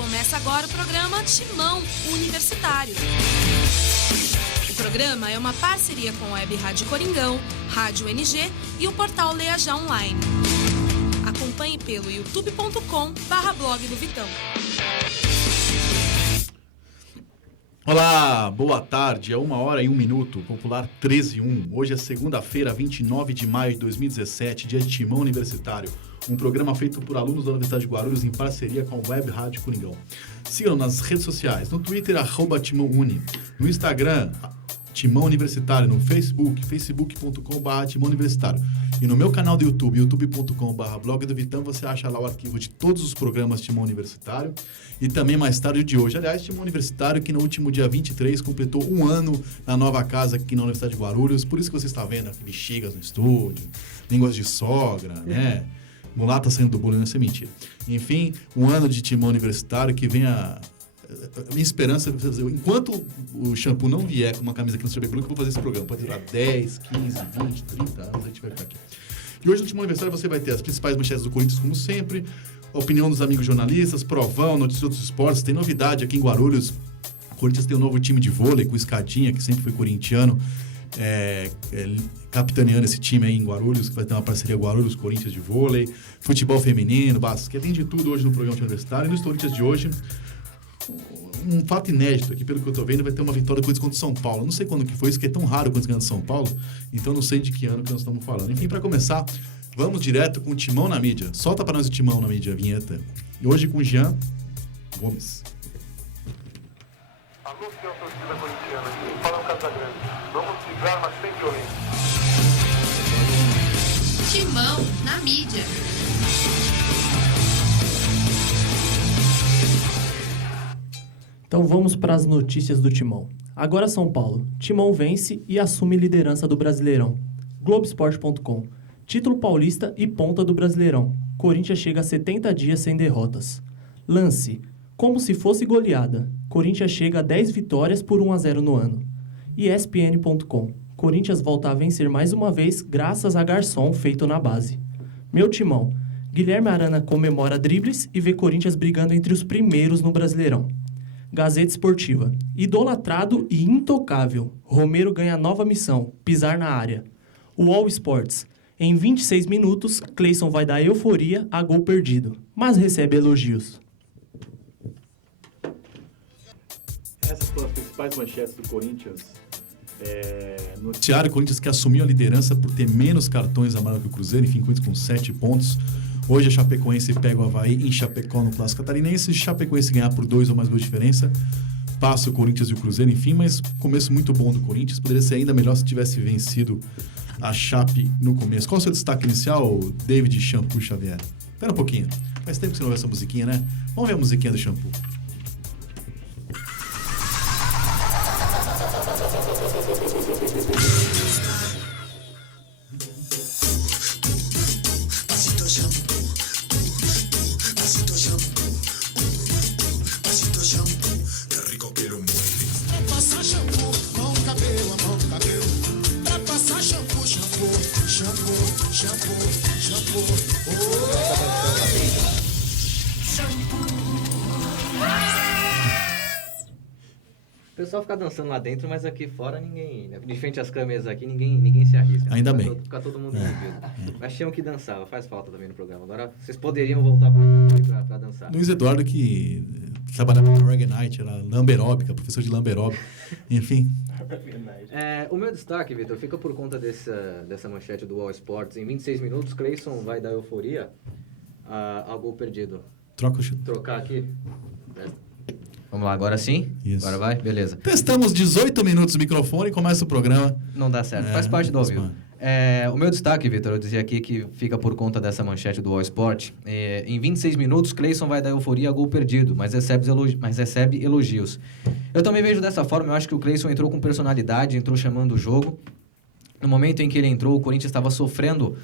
Começa agora o programa Timão Universitário. O programa é uma parceria com a Web Rádio Coringão, Rádio NG e o portal Leia Já Online. Acompanhe pelo youtube.com/blog do Vitão. Olá, boa tarde, é 1h01, popular 13h01. Hoje é segunda-feira, 29 de maio de 2017, dia de Timão Universitário. Um programa feito por alunos da Universidade de Guarulhos em parceria com a Web Rádio Coringão. Sigam nas redes sociais, no Twitter, @TimãoUni, no Instagram, Timão Universitário, no Facebook, facebook.com/Timão Universitário. E no meu canal do YouTube, youtube.com/blog do Vitão, você acha lá o arquivo de todos os programas Timão Universitário. E também mais tarde de hoje. Aliás, Timão Universitário, que no último dia 23 completou um ano na nova casa aqui na Universidade de Guarulhos. Por isso que você está vendo aqui bexigas no estúdio, línguas de sogra, né? Mulata saindo do bolo, não é mentira. Enfim, um ano de Timão Universitário que vem a minha esperança, enquanto o shampoo não vier com uma camisa aqui no Chapecoense, eu vou fazer esse programa. Pode durar 10, 15, 20, 30 anos, a gente vai ficar aqui. E hoje no Timão Universitário você vai ter as principais manchetes do Corinthians, como sempre, a opinião dos amigos jornalistas, provão, notícias de outros esportes. Tem novidade aqui em Guarulhos. O Corinthians tem um novo time de vôlei com o Escadinha, que sempre foi corintiano, capitaneando esse time aí em Guarulhos, que vai ter uma parceria Guarulhos, Corinthians de vôlei, futebol feminino, basquete, tem de tudo hoje no programa universitário. E nos Corinthians de hoje, um fato inédito aqui, pelo que eu tô vendo, vai ter uma vitória do Corinthians contra o São Paulo. Não sei quando que foi isso, que é tão raro o Corinthians ganhando do São Paulo, então não sei de que ano que nós estamos falando. Enfim, para começar, vamos direto com o Timão na mídia. Solta para nós o Timão na mídia, a vinheta. E hoje com o Jean Gomes. Alô, fiel torcida corintiana, aqui fala o Casagrande. Vamos brigar, mas sem violência. Timão na mídia. Então vamos para as notícias do Timão. Agora São Paulo. Timão vence e assume liderança do Brasileirão. Globoesporte.com. Título paulista e ponta do Brasileirão. Corinthians chega a 70 dias sem derrotas. Lance. Como se fosse goleada. Corinthians chega a 10 vitórias por 1-0 no ano. ESPN.com. Corinthians volta a vencer mais uma vez graças a garçom feito na base. Meu Timão. Guilherme Arana comemora dribles e vê Corinthians brigando entre os primeiros no Brasileirão. Gazeta Esportiva. Idolatrado e intocável. Romero ganha nova missão, pisar na área. UOL Sports. Em 26 minutos, Cleison vai dar euforia a gol perdido, mas recebe elogios. Essas foram as principais manchetes do Corinthians. Noticiário Corinthians que assumiu a liderança por ter menos cartões amarelos que o Cruzeiro, enfim, Corinthians com 7 pontos. Hoje a Chapecoense pega o Avaí em Chapecó no Clássico Catarinense. Se Chapecoense ganhar por 2 ou mais gols de diferença, passa o Corinthians e o Cruzeiro, enfim, mas começo muito bom do Corinthians. Poderia ser ainda melhor se tivesse vencido a Chape no começo. Qual é o seu destaque inicial, David Shampoo Xavier? Espera um pouquinho. Faz tempo que você não ouve essa musiquinha, né? Vamos ver a musiquinha do Shampoo. O pessoal fica dançando lá dentro, mas aqui fora ninguém... De frente às câmeras aqui, ninguém se arrisca. Ainda bem. Fica todo mundo envolvido. Mas tinham que dançar, faz falta também no programa. Agora vocês poderiam voltar pra dançar. Luiz Eduardo, que trabalhava na Reggae Night, era lamberóbica, professor de lamberóbica, enfim. O meu destaque, Vitor, fica por conta dessa manchete do UOL Sports. Em 26 minutos, Cleison vai dar euforia ao gol perdido. Trocar aqui. Vamos lá, agora sim? Isso. Agora vai? Beleza. Testamos 18 minutos o microfone e começa o programa. Não dá certo, faz parte do ao vivo. O meu destaque, Vitor, eu dizia aqui que fica por conta dessa manchete do All Sport. Em 26 minutos, Cleison vai dar euforia a gol perdido, mas recebe elogios. Eu também vejo dessa forma, eu acho que o Cleison entrou com personalidade, entrou chamando o jogo. No momento em que ele entrou, o Corinthians estava sofrendo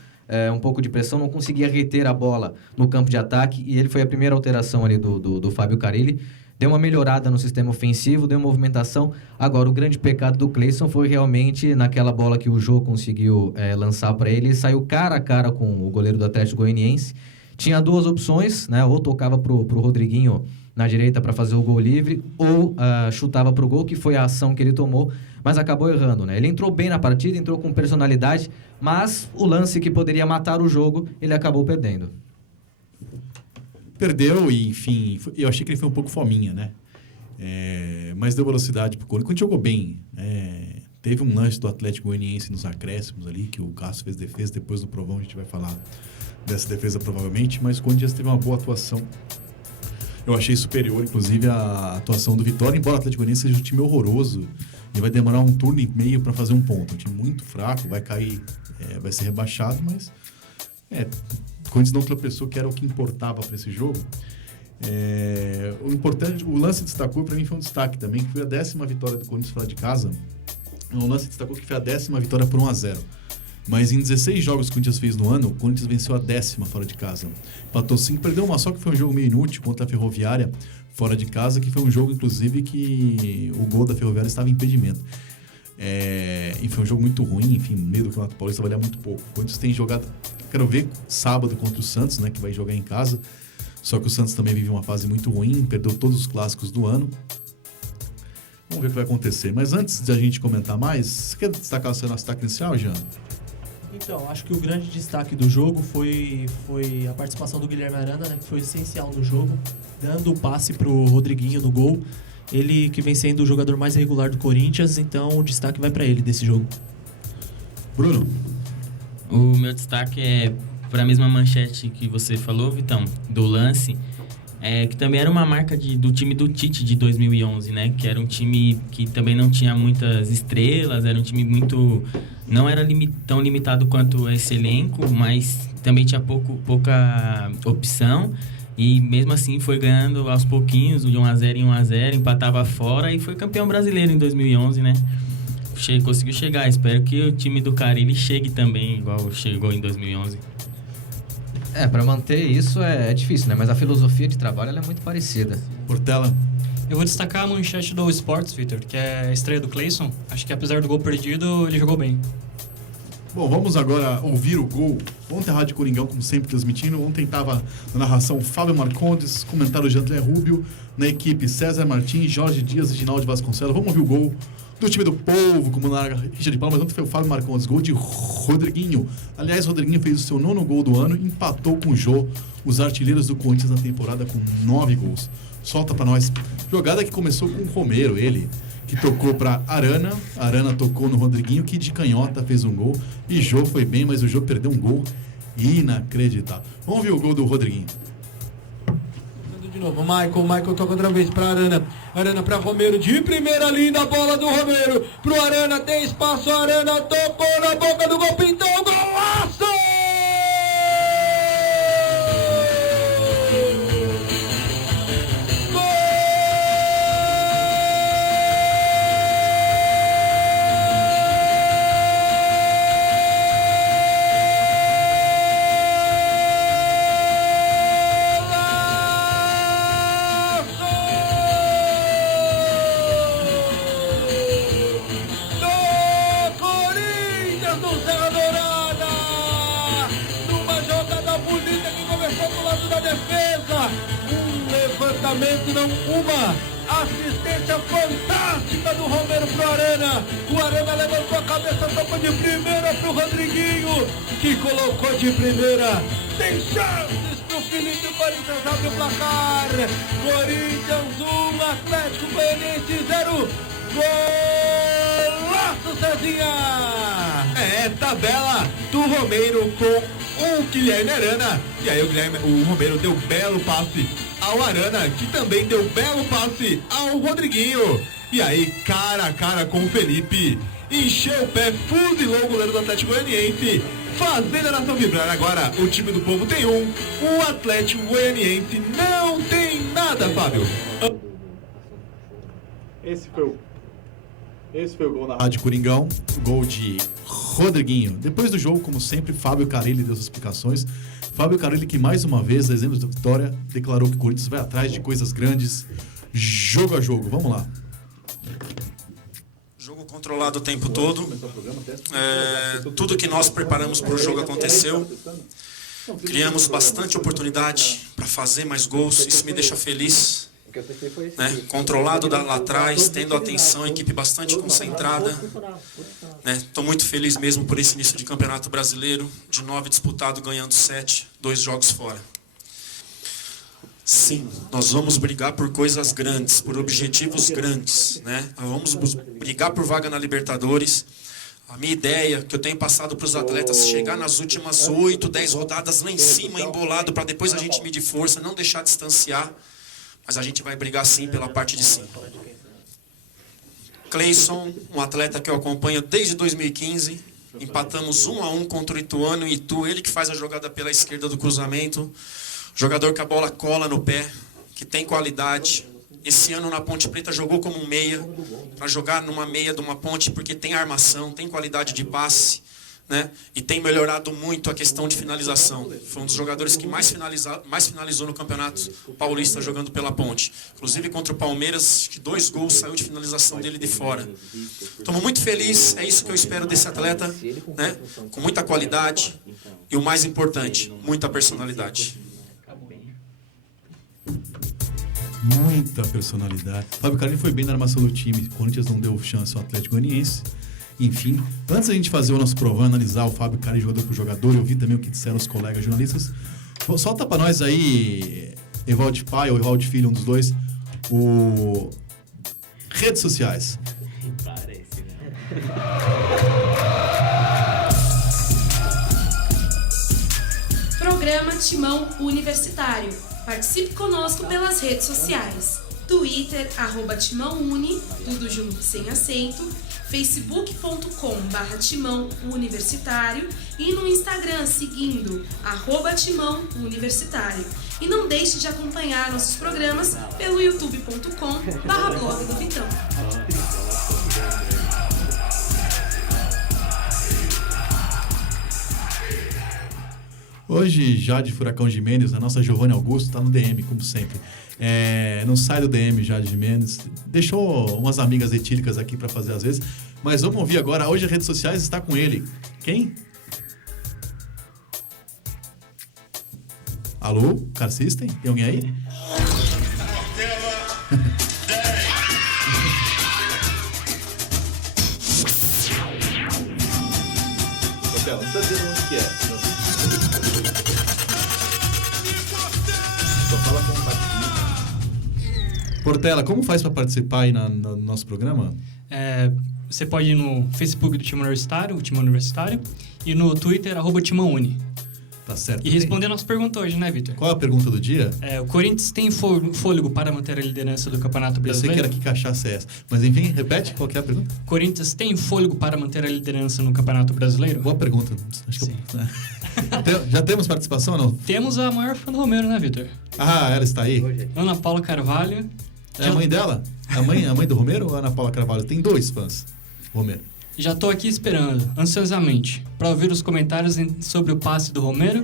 um pouco de pressão, não conseguia reter a bola no campo de ataque, e ele foi a primeira alteração ali do Fábio Carille. Deu uma melhorada no sistema ofensivo, deu movimentação. Agora, o grande pecado do Cleison foi realmente naquela bola que o Jô conseguiu lançar para ele. Ele saiu cara a cara com o goleiro do Atlético Goianiense. Tinha duas opções, né? Ou tocava pro Rodriguinho na direita para fazer o gol livre ou chutava para o gol, que foi a ação que ele tomou, mas acabou errando, né? Ele entrou bem na partida, entrou com personalidade, mas o lance que poderia matar o jogo, ele acabou perdendo. Perdeu e, enfim, eu achei que ele foi um pouco fominha, né? Mas deu velocidade pro Corinthians. Jogou bem. Teve um lance do Atlético Goianiense nos acréscimos ali, que o Cássio fez defesa. Depois do provão a gente vai falar dessa defesa provavelmente, mas o Corinthians teve uma boa atuação. Eu achei superior, inclusive, a atuação do Vitória, embora o Atlético Goianiense seja um time horroroso e vai demorar um turno e meio para fazer um ponto. Um time muito fraco, vai cair, vai ser rebaixado, mas o Corinthians não tropeçou, que era o que importava para esse jogo. O lance destacou, para mim foi um destaque também, que foi a 10ª vitória do Corinthians fora de casa. O lance destacou que foi a 10ª vitória por 1-0. Mas em 16 jogos que o Corinthians fez no ano, o Corinthians venceu a 10ª fora de casa. Empatou 5, perdeu uma só, que foi um jogo meio inútil contra a Ferroviária fora de casa, que foi um jogo, inclusive, que o gol da Ferroviária estava em impedimento. E foi um jogo muito ruim, enfim, no meio do Campeonato Paulista valia muito pouco. O Corinthians tem jogado, quero ver sábado contra o Santos, né, que vai jogar em casa. Só que o Santos também vive uma fase muito ruim, perdeu todos os clássicos do ano. Vamos ver o que vai acontecer. Mas antes de a gente comentar mais, você quer destacar o seu destaque inicial, Jean? Então, acho que o grande destaque do jogo foi a participação do Guilherme Arana, né, que foi essencial no jogo, dando o passe pro Rodriguinho no gol. Ele que vem sendo o jogador mais regular do Corinthians, então o destaque vai para ele desse jogo. Bruno? O meu destaque é para a mesma manchete que você falou, Vitão, do lance, que também era uma marca do time do Tite de 2011, né? Que era um time que também não tinha muitas estrelas, era um time muito... Não era tão limitado quanto esse elenco, mas também tinha pouca opção. E mesmo assim foi ganhando aos pouquinhos, de 1-0 em 1-0, empatava fora e foi campeão brasileiro em 2011, né? Conseguiu chegar. Espero que o time do Carille chegue também, igual chegou em 2011. Para manter isso é difícil, né? Mas a filosofia de trabalho ela é muito parecida. Portela? Eu vou destacar a manchete do Sports, Victor, que é a estreia do Cleison. Acho que apesar do gol perdido, ele jogou bem. Bom, vamos agora ouvir o gol. Ontem a Rádio Coringão, como sempre, transmitindo. Ontem estava na narração Fábio Marcondes, comentário de André Rubio, na equipe César Martins, Jorge Dias e Ginaldo Vasconcelos. Vamos ouvir o gol do time do povo, como na Richard de Palma, mas ontem foi o Fábio Marcondes, gol de Rodriguinho. Aliás, Rodriguinho fez o seu 9º gol do ano, empatou com o Jô, os artilheiros do Corinthians na temporada com 9 gols. Solta pra nós. Jogada que começou com o Romero, ele, que tocou pra Arana tocou no Rodriguinho, que de canhota fez um gol, e Jô foi bem, mas o Jô perdeu um gol inacreditável. Vamos ver o gol do Rodriguinho. De novo, Michael toca outra vez pra Arana pra Romero, de primeira linda, bola do Romero pro Arana, tem espaço, Arana tocou na boca do gol, pintou o golaço! Não uma assistência fantástica do Romero pro Arana. O Arana levantou a cabeça, tocou de primeira pro Rodriguinho, que colocou de primeira. Tem chances pro Felipe, o Corinthians abre o placar. Corinthians 1, Atlético Goianiense 0. Golaço, Cezinha! Tabela do Romero com o Guilherme Arana. E aí o Romero deu belo passe ao Arana, que também deu belo passe ao Rodriguinho. E aí, cara a cara com o Felipe, encheu o pé, fuzilou o goleiro do Atlético Goianiense, fazendo a nação vibrar. Agora, o time do povo tem o Atlético Goianiense não tem nada, Fábio. Esse foi o gol da Rádio Coringão, gol de Rodriguinho. Depois do jogo, como sempre, Fábio Carille deu as explicações. Fábio Carille, que mais uma vez, exemplo da vitória, declarou que o Corinthians vai atrás de coisas grandes, jogo a jogo. Vamos lá. Jogo controlado o tempo todo. Tudo que nós preparamos para o jogo aconteceu. Criamos bastante oportunidade para fazer mais gols. Isso me deixa feliz. né? Controlado lá atrás, tendo atenção, equipe bastante concentrada. Estou muito feliz mesmo por esse início de campeonato brasileiro, de 9 disputados, ganhando 7, 2 jogos fora. Sim, nós vamos brigar por coisas grandes, por objetivos grandes, né? Nós vamos brigar por vaga na Libertadores. A minha ideia, que eu tenho passado para os atletas, chegar nas últimas 8, 10 rodadas lá em cima, embolado, para depois a gente medir força, não deixar distanciar. Mas a gente vai brigar sim pela parte de cima. Cleison, um atleta que eu acompanho desde 2015. Empatamos 1-1 contra o Ituano e Itu, ele que faz a jogada pela esquerda do cruzamento. Jogador que a bola cola no pé, que tem qualidade. Esse ano na Ponte Preta jogou como um meia, para jogar numa meia de uma ponte, porque tem armação, tem qualidade de passe, né? E tem melhorado muito a questão de finalização. Foi um dos jogadores que mais finalizou no Campeonato Paulista jogando pela ponte. Inclusive contra o Palmeiras, que 2 gols saiu de finalização dele de fora. Estamos muito felizes, é isso que eu espero desse atleta, né? Com muita qualidade e o mais importante, muita personalidade. Muita personalidade. Fábio Carilli foi bem na armação do time. O Corinthians não deu chance ao Atlético Goianiense. Enfim, antes da gente fazer o nosso provão, analisar o Fábio Carilli jogador por jogador, eu vi também o que disseram os colegas jornalistas. Solta pra nós aí, Evaldo Pai ou Evaldo Filho, um dos dois, o... redes sociais. Parece, né? Programa Timão Universitário. Participe conosco pelas redes sociais. Twitter, @TimãoUni, tudo junto sem acento. Facebook.com/, Timão Universitário. E no Instagram, seguindo, @Timão Universitário. E não deixe de acompanhar nossos programas pelo youtube.com/blog do Vitão. Hoje, Jade Furacão de Mendes, a nossa Giovanni Augusto, tá no DM, como sempre. Não sai do DM, Jade de Mendes. Deixou umas amigas etílicas aqui para fazer às vezes. Mas vamos ouvir agora. Hoje, as redes sociais está com ele. Quem? Alô? Car System? Tem alguém aí? Portela, não tá dizendo onde que é. Só fala como participa. Portela, como faz para participar aí no nosso programa? Você pode ir no Facebook do Timão Universitário, o Timão Universitário, e no Twitter, @TimãoUni. Tá certo. E responder a nossa pergunta hoje, né, Vitor? Qual é a pergunta do dia? O Corinthians tem fôlego para manter a liderança do Campeonato Brasileiro? Eu sei que era que cachaça é essa. Mas enfim, repete, qual que é a pergunta? Corinthians tem fôlego para manter a liderança no Campeonato Brasileiro? Boa pergunta. Acho que já temos participação ou não? Temos a maior fã do Romero, né, Vitor? Ah, ela está aí? Ana Paula Carvalho. É a mãe dela? A mãe do Romero ou a Ana Paula Carvalho? Tem 2 fãs, Romero. Já tô aqui esperando, ansiosamente, para ouvir os comentários sobre o passe do Romero,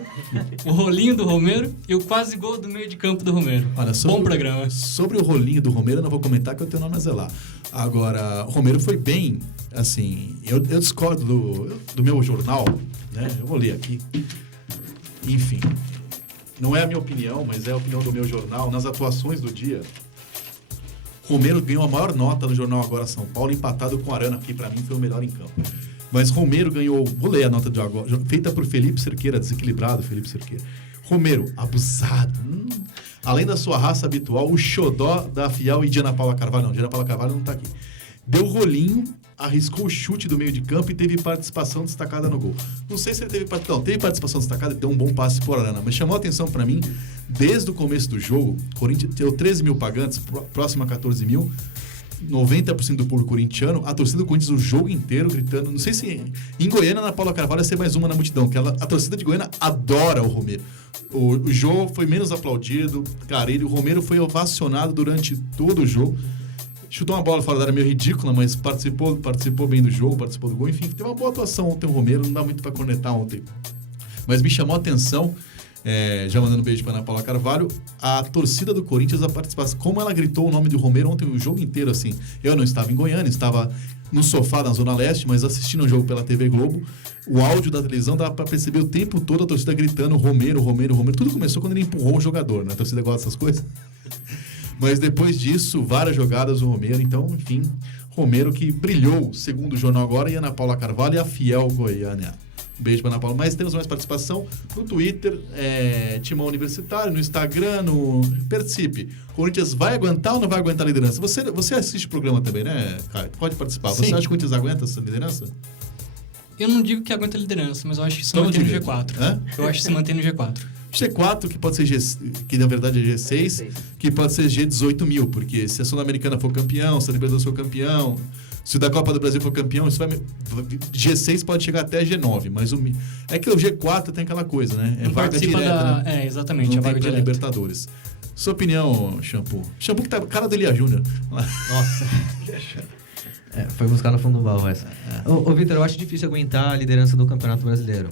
o rolinho do Romero e o quase gol do meio de campo do Romero. Olha, bom programa. Sobre o rolinho do Romero, eu não vou comentar que eu tenho nome a zelar. Agora, o Romero foi bem, assim, eu discordo do meu jornal, né? Eu vou ler aqui. Enfim, não é a minha opinião, mas é a opinião do meu jornal. Nas atuações do dia, Romero ganhou a maior nota no jornal Agora São Paulo, empatado com Arana, que pra mim foi o melhor em campo. Mas Romero ganhou, vou ler a nota de agora, feita por Felipe Cerqueira, desequilibrado Felipe Cerqueira. Romero, abusado. Além da sua raça habitual, o xodó da Fiel e de Ana Paula Carvalho. Não, de Ana Paula Carvalho não tá aqui. Deu rolinho, arriscou o chute do meio de campo e teve participação destacada no gol. Não sei se ele teve participação destacada e deu um bom passe por Arana, mas chamou a atenção pra mim, desde o começo do jogo, Corinthians deu 13 mil pagantes, próximo a 14 mil, 90% do público corintiano, a torcida do Corinthians o jogo inteiro gritando, não sei se em Goiânia, Ana Paula Carvalho ia ser mais uma na multidão, que a torcida de Goiânia adora o Romero. O Jô foi menos aplaudido, o Romero foi ovacionado durante todo o jogo. Chutou uma bola fora da área meio ridícula, mas participou bem do jogo, participou do gol. Enfim, teve uma boa atuação ontem o Romero, não dá muito pra cornetar ontem. Mas me chamou a atenção, já mandando um beijo pra Ana Paula Carvalho, a torcida do Corinthians, a participação, como ela gritou o nome do Romero ontem o jogo inteiro, assim. Eu não estava em Goiânia, estava no sofá na Zona Leste, mas assistindo o jogo pela TV Globo. O áudio da televisão dava pra perceber o tempo todo a torcida gritando Romero, Romero, Romero. Tudo começou quando ele empurrou o jogador, né? A torcida gosta dessas coisas. Mas depois disso, várias jogadas do Romero. Então, enfim, Romero que brilhou, segundo o jornal agora, e Ana Paula Carvalho e a fiel Goiânia. Um beijo para Ana Paula. Mas temos mais participação no Twitter, Timão Universitário, no Instagram, participe. Corinthians vai aguentar ou não vai aguentar a liderança? Você assiste o programa também, né, Caio? Pode participar. Sim. Você acha que o Corinthians aguenta essa liderança? Eu não digo que aguenta a liderança, mas eu acho que se Então mantém no diga. G4. Hã? Eu acho que se mantém no G4. G4, que pode ser que na verdade é G6, que pode ser G18 mil, porque se a Sul-Americana for campeão, se a Libertadores for campeão, se o da Copa do Brasil for campeão, isso G6 pode chegar até G9, mas é que o G4 tem aquela coisa, né? É Não vaga participa direta, né? exatamente, Não a vaga tem direta. Libertadores. Sua opinião, Shampoo? Shampoo que tá cara do Elia Júnior. Nossa. Foi buscar no fundo do baú essa. Ô Vitor, eu acho difícil aguentar a liderança do Campeonato Brasileiro.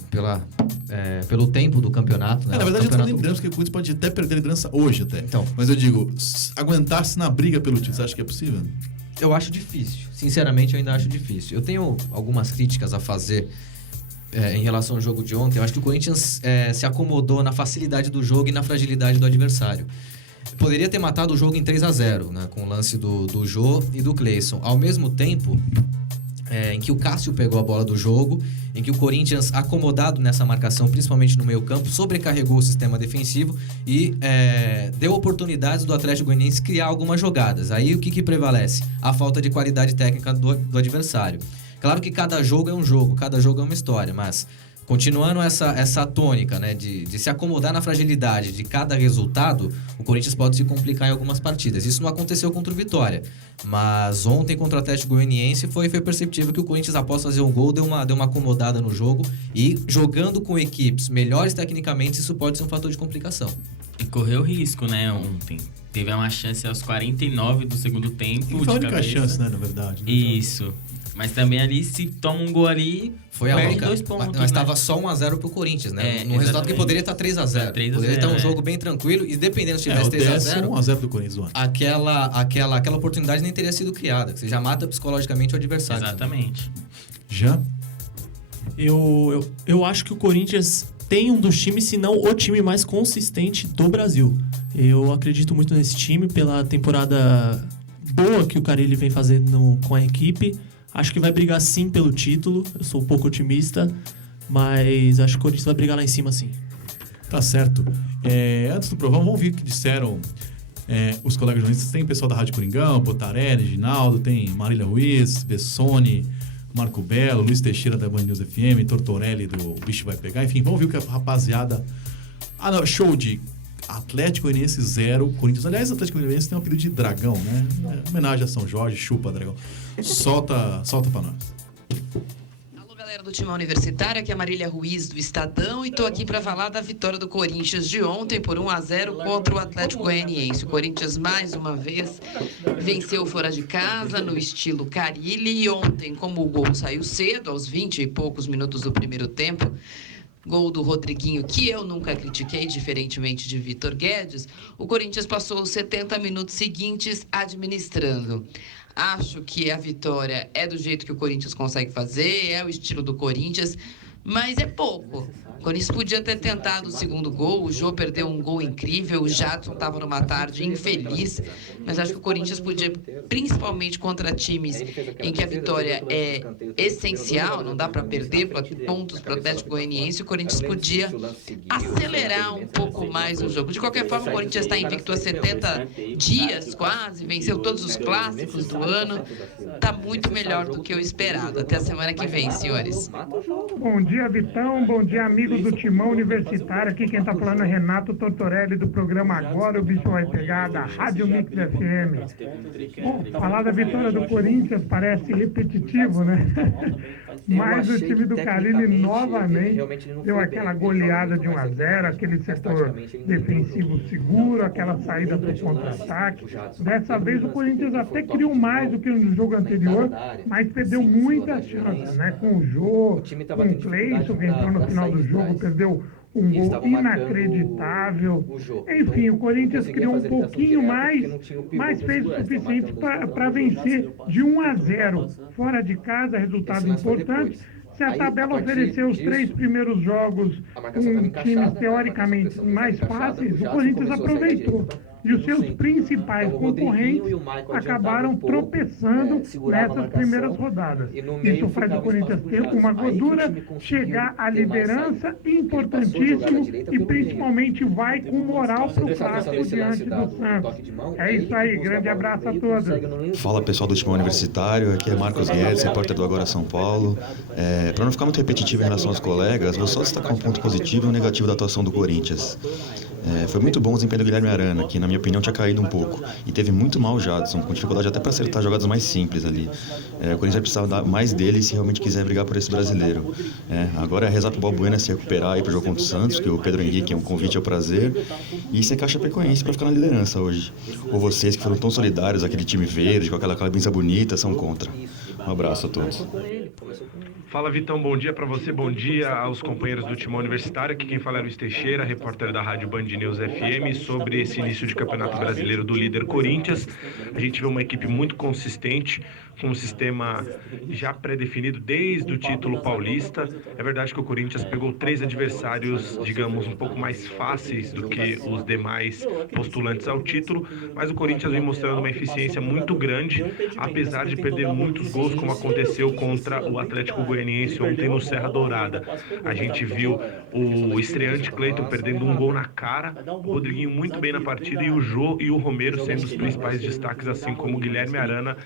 Pelo tempo do campeonato, né? Na verdade, eu tô campeonato... lembrando que o Corinthians pode até perder a liderança hoje até. Então. Mas eu digo, aguentar-se na briga pelo título, você acha que é possível? Eu acho difícil. Sinceramente, eu ainda acho difícil. Eu tenho algumas críticas a fazer em relação ao jogo de ontem. Eu acho que o Corinthians se acomodou na facilidade do jogo e na fragilidade do adversário. Poderia ter matado o jogo em 3-0, né, com o lance do Jô e do Cleison. Ao mesmo tempo em que o Cássio pegou a bola do jogo, em que o Corinthians, acomodado nessa marcação, principalmente no meio-campo, sobrecarregou o sistema defensivo e deu oportunidades do Atlético Goianiense criar algumas jogadas. Aí o que prevalece? A falta de qualidade técnica do adversário. Claro que cada jogo é um jogo, cada jogo é uma história, mas continuando essa tônica, né, de se acomodar na fragilidade de cada resultado, o Corinthians pode se complicar em algumas partidas. Isso não aconteceu contra o Vitória, mas ontem contra o Atlético Goianiense foi perceptível que o Corinthians, após fazer um gol, deu uma acomodada no jogo, e jogando com equipes melhores tecnicamente, isso pode ser um fator de complicação. E correu risco, né, ontem. Teve uma chance aos 49 do segundo tempo. E foi a única chance, né, na verdade. Né? Isso. Mas também ali, se toma um gol ali, foi a perde única. 2 pontos. Mas estava só 1-0 pro Corinthians, né? Num resultado que poderia estar 3-0. Poderia estar um jogo bem tranquilo, e dependendo se tivesse 3-0... 1-0 do Corinthians ontem. Aquela oportunidade nem teria sido criada. Você já mata psicologicamente o adversário. Exatamente. Já? Eu acho que o Corinthians tem um dos times, se não o time mais consistente do Brasil. Eu acredito muito nesse time pela temporada boa que o Carille vem fazendo com a equipe. Acho que vai brigar sim pelo título. Eu sou um pouco otimista, mas acho que o Corinthians vai brigar lá em cima sim. Tá certo. Antes do programa, vamos ouvir o que disseram os colegas jornalistas. Tem pessoal da Rádio Coringão, Botarelli, Ginaldo, tem Marília Ruiz, Bessone, Marco Belo, Luiz Teixeira da Band News FM, Tortorelli do Bicho Vai Pegar. Enfim, vamos ouvir o que a rapaziada... show de Atlético Goianiense 0, Corinthians. Aliás, o Atlético Goianiense tem um apelido de Dragão, né? Homenagem a São Jorge, chupa Dragão. Solta pra nós. Alô, galera do Timão Universitário, aqui é a Marília Ruiz do Estadão e tô aqui para falar da vitória do Corinthians de ontem por 1-0 contra o Atlético Goianiense. O Corinthians, mais uma vez, venceu fora de casa, no estilo Carille, e ontem, como o gol saiu cedo, aos 20 e poucos minutos do primeiro tempo, gol do Rodriguinho, que eu nunca critiquei, diferentemente de Vitor Guedes, o Corinthians passou os 70 minutos seguintes administrando. Acho que a vitória é do jeito que o Corinthians consegue fazer, é o estilo do Corinthians, mas é pouco. O Corinthians podia ter tentado o segundo gol, o Jô perdeu um gol incrível, o Jadson estava numa tarde infeliz, mas acho que o Corinthians podia, principalmente contra times em que a vitória é essencial, não dá para perder pontos para o Atlético Goianiense, o Corinthians podia acelerar um pouco mais o jogo. De qualquer forma, o Corinthians está invicto há 70 dias quase, venceu todos os clássicos do ano, está muito melhor do que o esperado. Até a semana que vem, senhores. Bom dia, Vitão, bom dia, amigos do Timão Universitário. Aqui quem está falando é Renato Tortorelli, do programa Agora o Bicho Vai Pegar, da Rádio Mix FM. Bom, falar da vitória do Corinthians parece repetitivo, né? Mas o time do Carille novamente deu aquela goleada de 1-0, aquele setor defensivo seguro, aquela saída para o contra-ataque. Dessa vez o Corinthians até criou mais do que no jogo anterior, mas perdeu muitas chances, né? Com o Jô, com o Cleison, que entrou no final do jogo, perdeu um gol inacreditável. Enfim, o Corinthians criou um pouquinho mais, mas fez o suficiente para vencer de 1-0. Fora de casa, resultado importante. Se a tabela ofereceu os 3 primeiros jogos com times teoricamente mais fáceis, o Corinthians aproveitou. e os seus principais concorrentes acabaram tropeçando nessas primeiras rodadas. Isso faz o Corinthians ter uma gordura, chegar à liderança, importantíssimo, e principalmente vai com moral para o clássico diante do Santos. É isso aí, grande abraço a todos. Fala pessoal do Timão Universitário, aqui é Marcos Guedes, repórter do Agora São Paulo. Para não ficar muito repetitivo em relação aos colegas, vou só destacar um ponto positivo e um negativo da atuação do Corinthians. Foi muito bom o desempenho do Guilherme Arana, que na minha opinião tinha caído um pouco. E teve muito mal o Jadson, com dificuldade até para acertar jogadas mais simples ali. O Corinthians vai precisar dar mais dele se realmente quiser brigar por esse brasileiro. Agora é rezar pro Balbuena se recuperar aí pro jogo contra o Santos, que o Pedro Henrique é um convite ao prazer, e secar a Chapecoense para ficar na liderança hoje. Ou vocês que foram tão solidários, aquele time verde, com aquela camisa bonita, são contra. Um abraço a todos. Fala Vitão, bom dia para você, bom dia aos companheiros do Timão Universitário. Aqui quem fala é Luiz Teixeira, repórter da Rádio Band News FM, sobre esse início de Campeonato Brasileiro do líder Corinthians. A gente vê uma equipe muito consistente, com um sistema já pré-definido desde o título paulista. É verdade que o Corinthians pegou 3 adversários, digamos, um pouco mais fáceis do que os demais postulantes ao título, mas o Corinthians vem mostrando uma eficiência muito grande, apesar de perder muitos gols, como aconteceu contra o Atlético Goianiense ontem no Serra Dourada. A gente viu o estreante Cleiton perdendo um gol na cara, o Rodriguinho muito bem na partida e o Jô e o Romero sendo os principais destaques, assim como o Guilherme Arana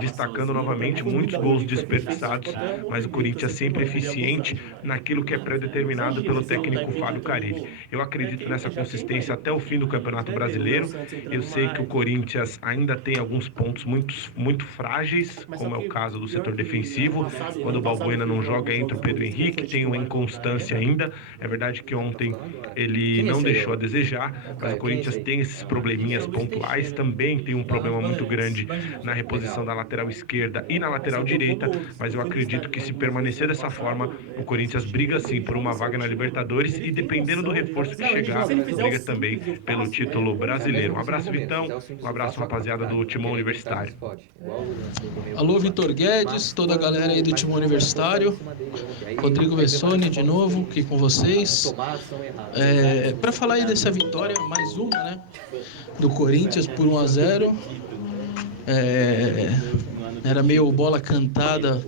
destacando novamente muitos gols desperdiçados, mas o Corinthians sempre eficiente naquilo que é pré-determinado pelo técnico Fábio Carilli. Eu acredito nessa consistência até o fim do Campeonato Brasileiro. Eu sei que o Corinthians ainda tem alguns pontos muito frágeis, como é o caso do setor defensivo. Quando o Balbuena não joga, entra o Pedro Henrique, tem uma inconstância ainda. É verdade que ontem ele não deixou a desejar, mas o Corinthians tem esses probleminhas pontuais, também tem um problema muito grande na reposição da lateral esquerda e na lateral direita, mas eu acredito que se permanecer dessa forma, o Corinthians briga sim por uma vaga na Libertadores e, dependendo do reforço que chegar, briga também pelo título brasileiro. Um abraço, Vitão, um abraço, rapaziada do Timão Universitário. Alô, Vitor Guedes, toda a galera aí do Timão Universitário, Rodrigo Bessoni de novo aqui com vocês. Para falar aí dessa vitória, mais uma, né, do Corinthians por 1-0. Era meio bola cantada,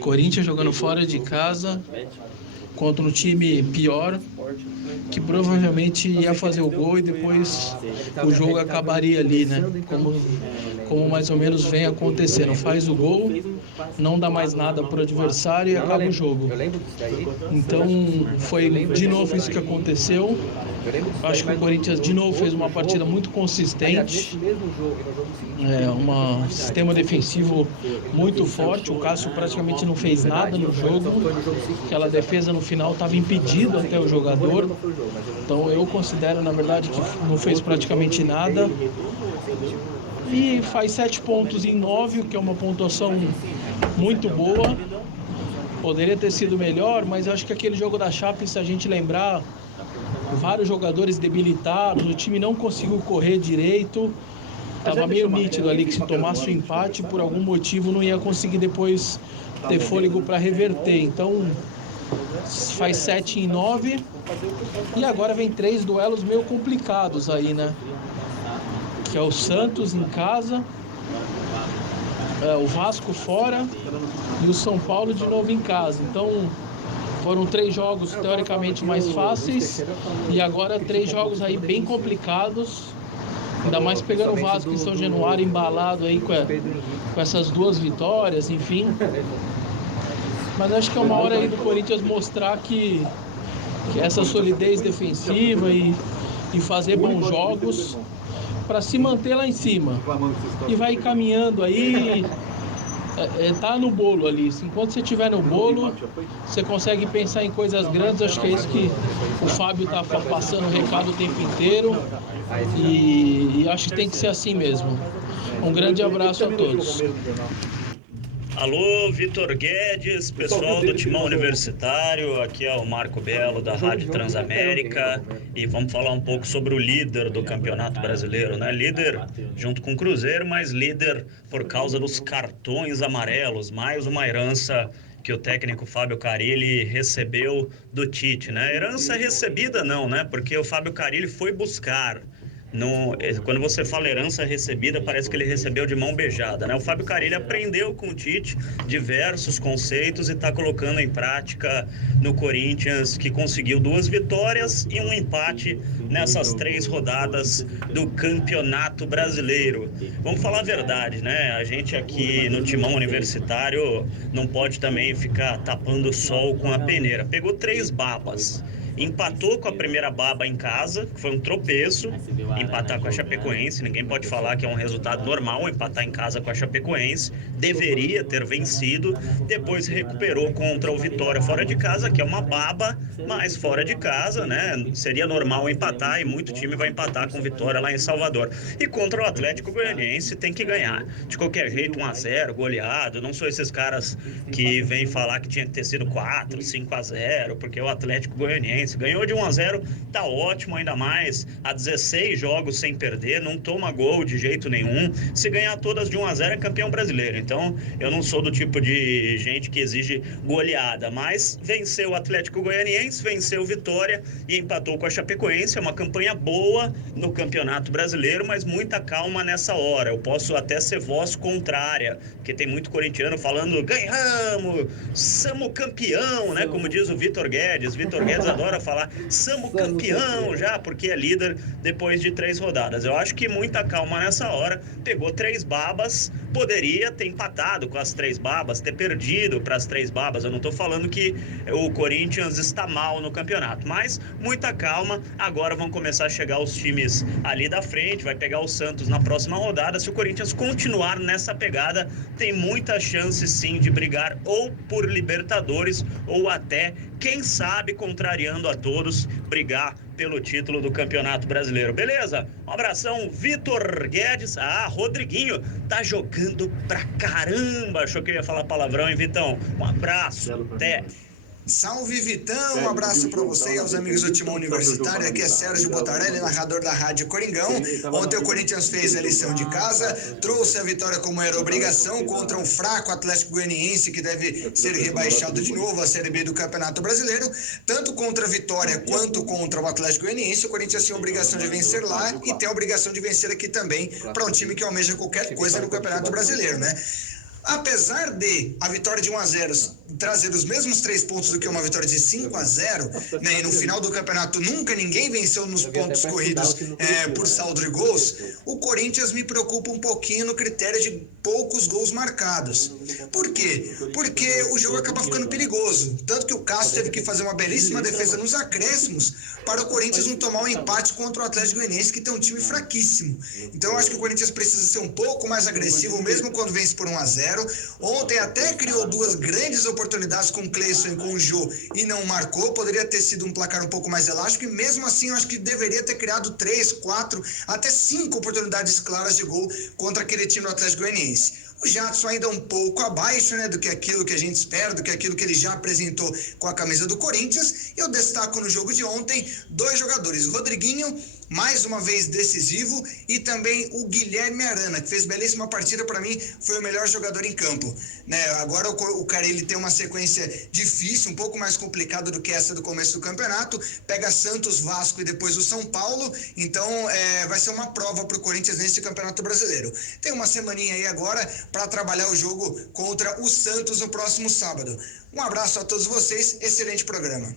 Corinthians jogando fora de casa contra um time pior, que provavelmente ia fazer o gol e depois o jogo acabaria ali, né? Como mais ou menos vem acontecendo. Faz o gol, não dá mais nada para o adversário e acaba o jogo. Então foi de novo isso que aconteceu. Acho que o Corinthians de novo fez uma partida muito consistente, um sistema defensivo muito forte. O Cássio praticamente não fez nada no jogo, aquela defesa no final estava impedido até o jogador. Então eu considero, na verdade, que não fez praticamente nada. E faz 7 pontos em 9, o que é uma pontuação muito boa. Poderia ter sido melhor, mas eu acho que aquele jogo da Chape, se a gente lembrar, vários jogadores debilitados, o time não conseguiu correr direito. Estava meio nítido ali que se tomasse o empate, por algum motivo não ia conseguir depois ter fôlego para reverter. Então faz 7 em 9 e agora vem 3 duelos meio complicados aí, né? Que é o Santos em casa, o Vasco fora e o São Paulo de novo em casa. Então foram 3 jogos teoricamente mais fáceis e agora 3 jogos aí bem complicados, ainda mais pegando o Vasco em São Januário embalado aí com essas 2 vitórias, enfim. Mas acho que é uma hora aí do Corinthians mostrar que essa solidez defensiva e fazer bons jogos para se manter lá em cima. E vai caminhando aí, tá no bolo ali. Enquanto você estiver no bolo, você consegue pensar em coisas grandes. Acho que é isso que o Fábio tá passando o recado o tempo inteiro. E acho que tem que ser assim mesmo. Um grande abraço a todos. Alô, Vitor Guedes, pessoal do Timão Universitário, aqui é o Marco Belo da Rádio Transamérica e vamos falar um pouco sobre o líder do Campeonato Brasileiro, né? Líder junto com o Cruzeiro, mas líder por causa dos cartões amarelos, mais uma herança que o técnico Fábio Carilli recebeu do Tite, né? Herança recebida não, né? Porque o Fábio Carilli foi buscar Quando você fala herança recebida, parece que ele recebeu de mão beijada, né? O Fábio Carille aprendeu com o Tite diversos conceitos e está colocando em prática no Corinthians, que conseguiu 2 vitórias e um empate nessas 3 rodadas do Campeonato Brasileiro. Vamos falar a verdade, né? A gente aqui no Timão Universitário não pode também ficar tapando o sol com a peneira. Pegou 3 babas. Empatou com a primeira baba em casa, que foi um tropeço, empatar com a Chapecoense. Ninguém pode falar que é um resultado normal empatar em casa com a Chapecoense. Deveria ter vencido. Depois recuperou contra o Vitória fora de casa, que é uma baba, mas fora de casa, né? Seria normal empatar e muito time vai empatar com Vitória lá em Salvador. E contra o Atlético Goianiense tem que ganhar. De qualquer jeito, 1-0, goleado. Não sou esses caras que vêm falar que tinha que ter sido 4, 5-0, porque o Atlético Goianiense ganhou de 1-0, tá ótimo, ainda mais há 16 jogos sem perder, não toma gol de jeito nenhum. Se ganhar todas de 1-0 é campeão brasileiro. Então eu não sou do tipo de gente que exige goleada, mas venceu o Atlético Goianiense, venceu o Vitória e empatou com a Chapecoense. É uma campanha boa no Campeonato Brasileiro, mas muita calma nessa hora. Eu posso até ser voz contrária, porque tem muito corintiano falando: ganhamos, somos campeão, né? Como diz o Vitor Guedes. Vitor Guedes adora falar somos campeão já, porque é líder depois de 3 rodadas. Eu acho que muita calma nessa hora. Pegou 3 babas, poderia ter empatado com as 3 babas, ter perdido para as 3 babas. Eu não estou falando que o Corinthians está mal no campeonato, mas muita calma. Agora vão começar a chegar os times ali da frente, vai pegar o Santos na próxima rodada. Se o Corinthians continuar nessa pegada, tem muita chance sim de brigar ou por Libertadores ou até, quem sabe, contrariando a todos, brigar pelo título do Campeonato Brasileiro. Beleza? Um abração, Vitor Guedes. Rodriguinho tá jogando pra caramba. Achou que eu ia falar palavrão, hein, Vitão? Um abraço, até. Salve, Vitão! Um abraço para você e aos amigos do Timão Universitário. Aqui é Sérgio Botarelli, narrador da Rádio Coringão. Ontem o Corinthians fez a lição de casa, trouxe a vitória como era obrigação contra um fraco Atlético Goianiense que deve ser rebaixado de novo à Série B do Campeonato Brasileiro. Tanto contra a Vitória quanto contra o Atlético Goianiense, o Corinthians tem a obrigação de vencer lá e tem a obrigação de vencer aqui também para um time que almeja qualquer coisa no Campeonato Brasileiro, né? Apesar de a vitória de 1-0 trazer os mesmos 3 pontos do que uma vitória de 5-0, né, e no final do campeonato nunca ninguém venceu nos pontos corridos por saldo de gols, o Corinthians me preocupa um pouquinho no critério de poucos gols marcados. Por quê? Porque o jogo acaba ficando perigoso. Tanto que o Cássio teve que fazer uma belíssima defesa nos acréscimos para o Corinthians não tomar um empate contra o Atlético Goianiense, que tem um time fraquíssimo. Então eu acho que o Corinthians precisa ser um pouco mais agressivo, mesmo quando vence por 1-0. Ontem até criou 2 grandes oportunidades com o Cleison e com o Jô e não marcou. Poderia ter sido um placar um pouco mais elástico e mesmo assim eu acho que deveria ter criado 3, 4, até 5 oportunidades claras de gol contra aquele time do Atlético Goianiense. O Jadson ainda um pouco abaixo, né, do que aquilo que a gente espera, do que aquilo que ele já apresentou com a camisa do Corinthians. Eu destaco no jogo de ontem 2 jogadores, Rodriguinho, mais uma vez decisivo, e também o Guilherme Arana, que fez belíssima partida. Para mim foi o melhor jogador em campo, né? Agora o Carille tem uma sequência difícil, um pouco mais complicada do que essa do começo do campeonato, pega Santos, Vasco e depois o São Paulo, então vai ser uma prova para o Corinthians nesse Campeonato Brasileiro. Tem uma semaninha aí agora para trabalhar o jogo contra o Santos no próximo sábado. Um abraço a todos vocês, excelente programa.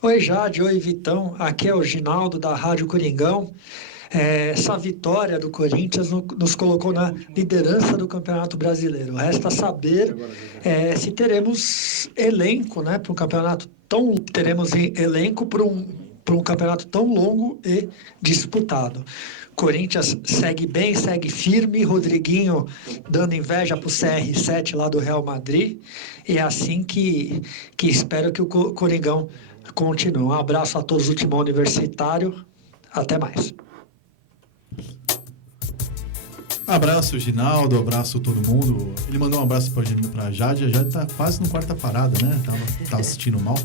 Oi Jade, oi Vitão, aqui é o Ginaldo da Rádio Coringão. Essa vitória do Corinthians nos colocou na liderança do Campeonato Brasileiro. Resta saber se teremos elenco, né, para um campeonato elenco para um campeonato tão longo e disputado. Corinthians segue bem, segue firme, Rodriguinho dando inveja para o CR7 lá do Real Madrid, e é assim que espero que o Coringão continue. Um abraço a todos do Timão Universitário, até mais. Abraço, Ginaldo, abraço todo mundo. Ele mandou um abraço pra Jade, a Jade tá quase no quarta parada, né? Tava assistindo mal.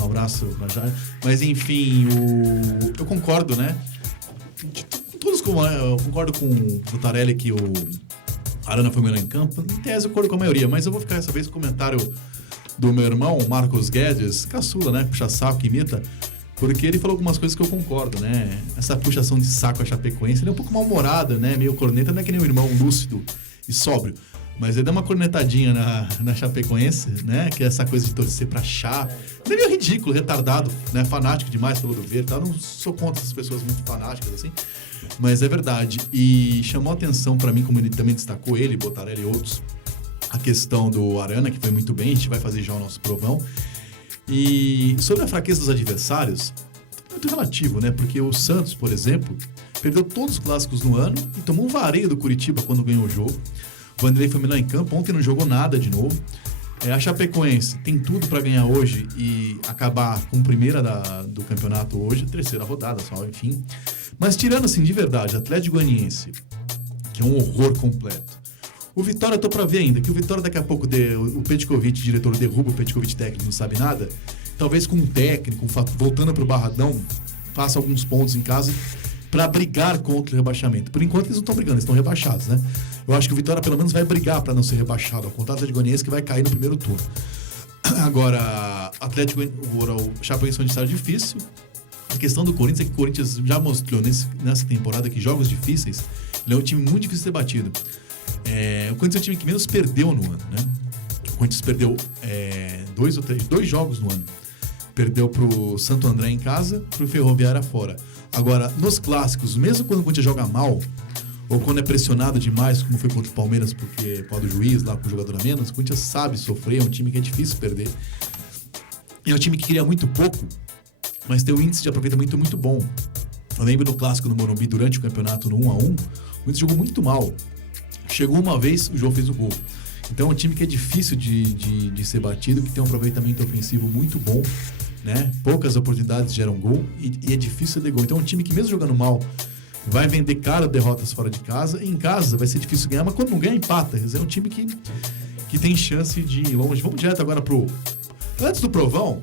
Um abraço pra Jade. Mas enfim, eu concordo, né? Eu concordo com o Butarelli que o Arana foi o melhor em campo. Em tese, eu concordo com a maioria, mas eu vou ficar dessa vez com o comentário do meu irmão, Marcos Guedes, caçula, né? Puxa saco, imita. Porque ele falou algumas coisas que eu concordo, né? Essa puxação de saco a Chapecoense, ele é um pouco mal-humorada, né? Meio corneta, não é que nem o irmão lúcido e sóbrio. Mas ele dá uma cornetadinha na Chapecoense, né? Que é essa coisa de torcer pra Chá. Ele é meio ridículo, retardado, né? Fanático demais pelo do Verde, tá? Não sou contra essas pessoas muito fanáticas, assim. Mas é verdade. E chamou atenção pra mim, como ele também destacou, ele, Botarelli e outros, a questão do Arana, que foi muito bem. A gente vai fazer já o nosso provão. E sobre a fraqueza dos adversários, é muito relativo, né? Porque o Santos, por exemplo, perdeu todos os clássicos no ano e tomou um vareio do Curitiba quando ganhou o jogo. O Vanderlei foi melhor em campo, ontem não jogou nada de novo. A Chapecoense tem tudo para ganhar hoje e acabar com primeira do campeonato hoje, terceira rodada só, enfim. Mas tirando assim, de verdade, Atlético Goianiense, que é um horror completo. O Vitória eu tô para ver ainda, que o Vitória daqui a pouco, o Petkovic, diretor, derruba o Petkovic técnico, não sabe nada. Talvez com um técnico, voltando pro Barradão, faça alguns pontos em casa para brigar contra o rebaixamento. Por enquanto eles não estão brigando, eles estão rebaixados, né? Eu acho que o Vitória pelo menos vai brigar para não ser rebaixado, ao contrário do Goianiense que vai cair no primeiro turno. Agora, Atlético, o Chapecoense é um adversário difícil. A questão do Corinthians é que o Corinthians já mostrou nessa temporada que jogos difíceis, ele é um time muito difícil de ser batido. O Corinthians é o time que menos perdeu no ano, né? O Corinthians perdeu 2 jogos no ano. Perdeu pro Santo André em casa, pro Ferroviária fora. Agora, nos clássicos, mesmo quando o Corinthians joga mal, ou quando é pressionado demais, como foi contra o Palmeiras, porque pode o juiz lá com o jogador a menos, o Corinthians sabe sofrer, é um time que é difícil perder. É um time que cria muito pouco, mas tem um índice de aproveitamento muito bom. Eu lembro do clássico no Morumbi, durante o campeonato, no 1-1, o Corinthians jogou muito mal. Chegou uma vez, o João fez o gol. Então é um time que é difícil de ser batido, que tem um aproveitamento ofensivo muito bom, né? Poucas oportunidades geram gol e é difícil de gol. Então é um time que mesmo jogando mal, vai vender caro derrotas fora de casa. Em casa vai ser difícil ganhar, mas quando não ganha, empata. É um time que tem chance de ir longe. Vamos direto agora antes do provão.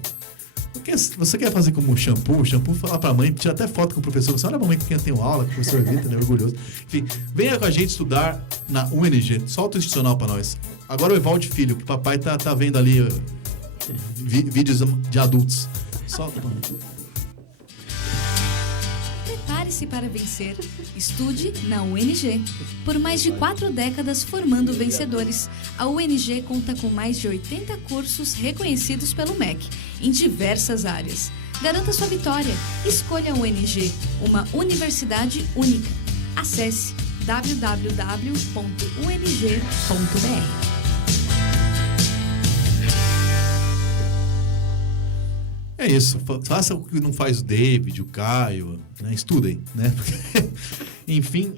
Você quer fazer como o Shampoo falar pra mãe, tira até foto com o professor. Você olha a mamãe com quem eu tenho aula, com o professor Vitor, né? Orgulhoso. Enfim, venha com a gente estudar na UNG. Solta o institucional pra nós. Agora o Evaldo Filho, que o papai tá vendo ali vídeos de adultos. Solta pra mim. Prepare-se para vencer. Estude na UNG. Por mais de 4 décadas formando vencedores, a UNG conta com mais de 80 cursos reconhecidos pelo MEC em diversas áreas. Garanta sua vitória. Escolha a UNG, uma universidade única. Acesse www.ung.br. É isso, faça o que não faz o David, o Caio, né? Estudem, né? Enfim,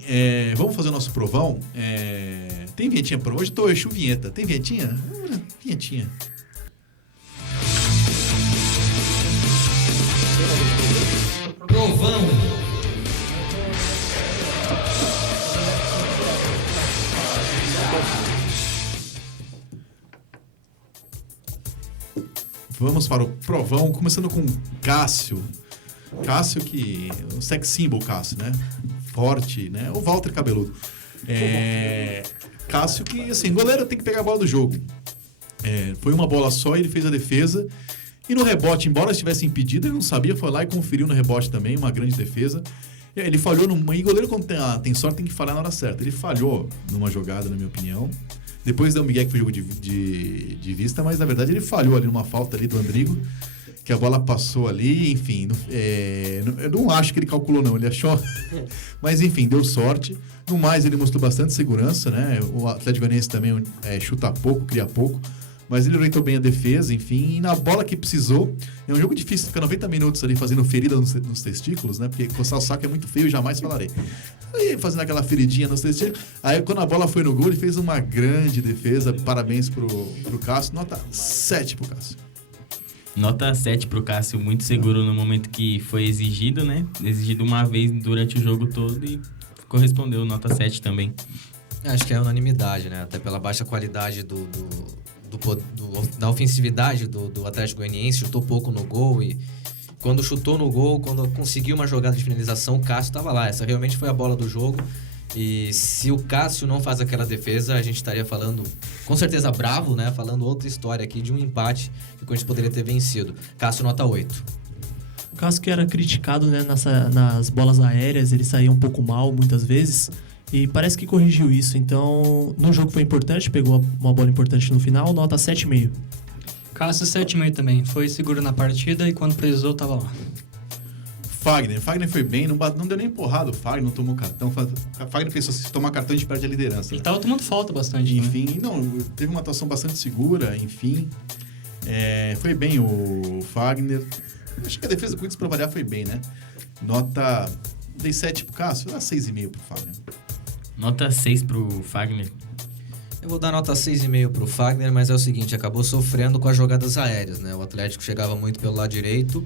vamos fazer o nosso provão. Tem vinhetinha para hoje? Tô eixo vinheta. Tem vinhetinha? Vinhetinha. Provão. Vamos para o provão, começando com Cássio. Cássio que... o sex symbol Cássio, né? Forte, né? O Walter cabeludo. Cássio que, assim, goleiro tem que pegar a bola do jogo. Foi uma bola só, ele fez a defesa. E no rebote, embora estivesse impedido, ele não sabia, foi lá e conferiu no rebote também, uma grande defesa. Ele falhou numa... E goleiro, quando tem sorte, tem que falhar na hora certa. Ele falhou numa jogada, na minha opinião. Depois deu o Miguel que foi jogo de vista, mas na verdade ele falhou ali numa falta ali do Andrigo, que a bola passou ali, enfim. Eu não acho que ele calculou, não, ele achou. Mas enfim, deu sorte. No mais, ele mostrou bastante segurança, né? O Atlético Goianiense também chuta pouco, cria pouco. Mas ele orientou bem a defesa, enfim. E na bola que precisou, é um jogo difícil, ficar 90 minutos ali fazendo ferida nos testículos, né? Porque coçar o saco é muito feio, jamais falarei. Aí fazendo aquela feridinha nos testículos. Aí quando a bola foi no gol, ele fez uma grande defesa. Parabéns pro Cássio. Nota 7 pro Cássio. Nota 7 pro Cássio, muito seguro no momento que foi exigido, né? Exigido uma vez durante o jogo todo e correspondeu, nota 7 também. Acho que é unanimidade, né? Até pela baixa qualidade da ofensividade do Atlético Goianiense, chutou pouco no gol e quando chutou no gol, quando conseguiu uma jogada de finalização, o Cássio estava lá. Essa realmente foi a bola do jogo e se o Cássio não faz aquela defesa, a gente estaria falando, com certeza bravo, né? Falando outra história aqui de um empate que o Corinthians poderia ter vencido. Cássio, nota 8. Um caso que era criticado, né, nas bolas aéreas, ele saía um pouco mal muitas vezes. E parece que corrigiu isso. Então, no jogo foi importante, pegou uma bola importante no final, nota 7,5. Cássio 7,5 também. Foi seguro na partida e quando precisou, tava lá. Fagner foi bem, não deu nem porrada o Fagner, não tomou cartão. O Fagner pensou, se tomar cartão a gente perde a liderança. Ele tava tomando falta bastante. Enfim, né? Não, teve uma atuação bastante segura, enfim. Foi bem o Fagner. Acho que a defesa do Corinthians, pra variar, foi bem, né? Nota... Dei 7 pro Cássio, dá 6,5 pro Fagner. Nota 6 pro Fagner. Eu vou dar nota 6,5 pro Fagner, mas é o seguinte, acabou sofrendo com as jogadas aéreas, né? O Atlético chegava muito pelo lado direito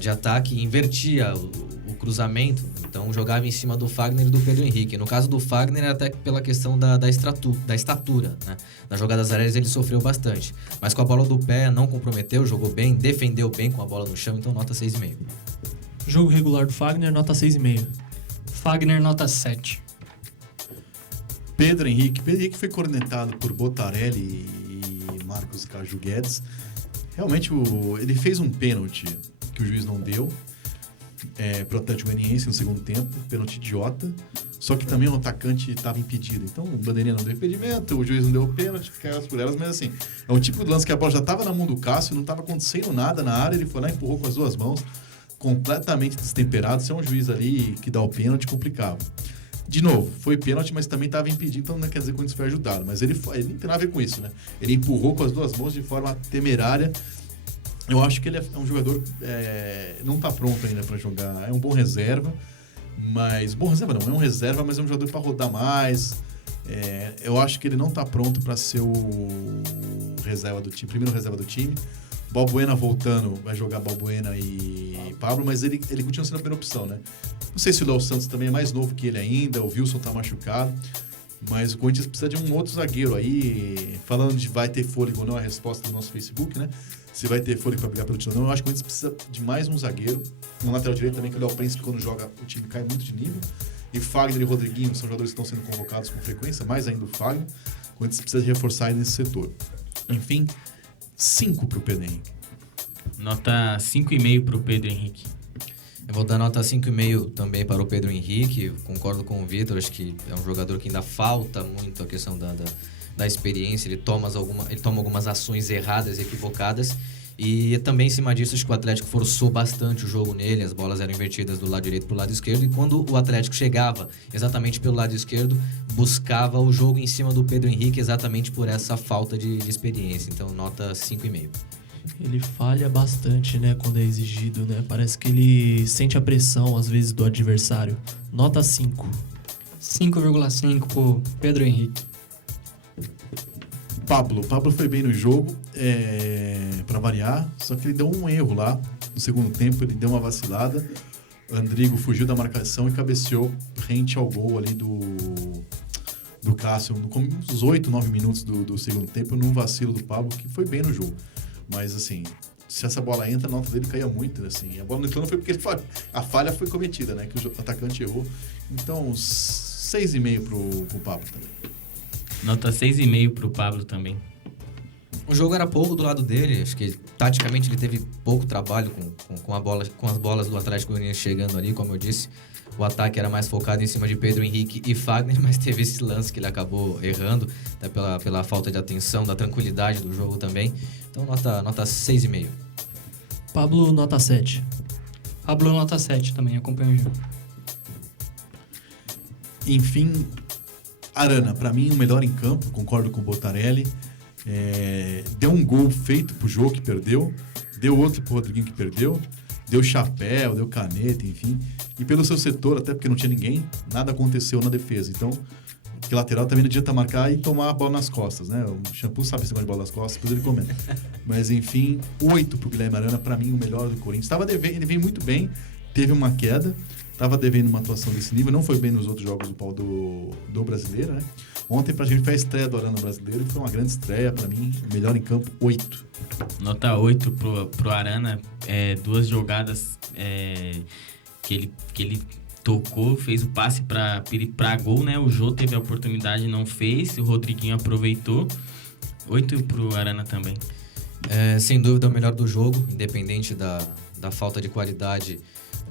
de ataque e invertia o cruzamento, então jogava em cima do Fagner e do Pedro Henrique. No caso do Fagner, até pela questão da estatura, né? Nas jogadas aéreas ele sofreu bastante, mas com a bola do pé não comprometeu, jogou bem, defendeu bem com a bola no chão, então nota 6,5. Jogo regular do Fagner, nota 6,5. Fagner, nota 7. Pedro Henrique foi cornetado por Botarelli e Marcos Caju Guedes. Realmente, ele fez um pênalti que o juiz não deu pro Atlético Goianiense no segundo tempo, pênalti idiota, só que também o atacante estava impedido. Então, o bandeirinha não deu impedimento, o juiz não deu o pênalti, ficaram as por elas, mas assim, é o tipo de lance que a bola já estava na mão do Cássio, não estava acontecendo nada na área, ele foi lá e empurrou com as duas mãos, completamente destemperado. Se é um juiz ali que dá o pênalti, complicava. De novo, foi pênalti, mas também estava impedido, então não quer dizer que o Corinthians foi ajudado. Mas ele não tem nada a ver com isso, né? Ele empurrou com as duas mãos de forma temerária. Eu acho que ele é um jogador... não está pronto ainda para jogar. É um bom reserva, mas... Bom reserva não, é um reserva, mas é um jogador para rodar mais. Eu acho que ele não está pronto para ser o reserva do time, primeiro reserva do time. Balbuena voltando, vai jogar Balbuena e Pablo, mas ele continua sendo a primeira opção, né? Não sei se o Léo Santos também é mais novo que ele ainda, o Wilson tá machucado, mas o Corinthians precisa de um outro zagueiro aí. Falando de vai ter fôlego ou não, a resposta do nosso Facebook, né? Se vai ter fôlego para brigar pelo título ou não, eu acho que o Corinthians precisa de mais um zagueiro. Um lateral direito também, que o Léo Príncipe, quando joga, o time cai muito de nível. E Fagner e Rodriguinho são jogadores que estão sendo convocados com frequência, mais ainda o Fagner. O Corinthians precisa de reforçar aí nesse setor. Enfim, 5 pro Pedro Henrique. Nota 5,5 pro Pedro Henrique. Eu vou dar nota 5,5 também para o Pedro Henrique. Eu concordo com o Vitor, acho que é um jogador que ainda falta muito a questão da experiência. Ele toma algumas ações erradas, equivocadas. E também em cima disso, acho que o Atlético forçou bastante o jogo nele. As bolas eram invertidas do lado direito para o lado esquerdo. E quando o Atlético chegava exatamente pelo lado esquerdo, buscava o jogo em cima do Pedro Henrique exatamente por essa falta de experiência. Então, nota 5,5. Ele falha bastante, né, quando é exigido, né? Parece que ele sente a pressão, às vezes, do adversário. Nota 5. 5,5 pro Pedro Henrique. Pablo foi bem no jogo, para variar, só que ele deu um erro lá no segundo tempo, ele deu uma vacilada. Andrigo fugiu da marcação e cabeceou rente ao gol ali do Cássio, nos 8, 9 minutos do segundo tempo, num vacilo do Pablo, que foi bem no jogo. Mas, assim, se essa bola entra, a nota dele caía muito, assim. A bola não entrou, não foi porque a falha foi cometida, né? Que o atacante errou. Então, 6,5 pro Pablo também. Nota 6,5 pro Pablo também. O jogo era pouco do lado dele. Acho que, taticamente, ele teve pouco trabalho com as bolas do Atlético Goianiense chegando ali, como eu disse. O ataque era mais focado em cima de Pedro Henrique e Fagner, mas teve esse lance que ele acabou errando, até pela falta de atenção, da tranquilidade do jogo também. Então, nota 6,5. Pablo, nota 7. Pablo, nota 7 também, acompanha o jogo. Enfim, Arana, pra mim, o melhor em campo, concordo com o Botarelli. Deu um gol feito pro jogo que perdeu, deu outro pro Rodriguinho que perdeu, deu chapéu, deu caneta, enfim. E pelo seu setor, até porque não tinha ninguém, nada aconteceu na defesa. Então, que lateral também não adianta marcar e tomar a bola nas costas, né? O Shampoo sabe esse negócio de bola nas costas, depois ele comenta. Mas, enfim, 8 pro Guilherme Arana, pra mim, o melhor do Corinthians. Ele vem muito bem, teve uma queda, estava devendo uma atuação desse nível, não foi bem nos outros jogos do Brasileiro, né? Ontem, pra gente, foi a estreia do Arana Brasileiro, foi uma grande estreia, pra mim, melhor em campo, 8. Nota 8 pro Arana, 2 jogadas que ele tocou, fez o passe pra gol, né? O Jô teve a oportunidade, não fez, o Rodriguinho aproveitou. 8 pro Arana também. Sem dúvida é o melhor do jogo, independente da da falta de qualidade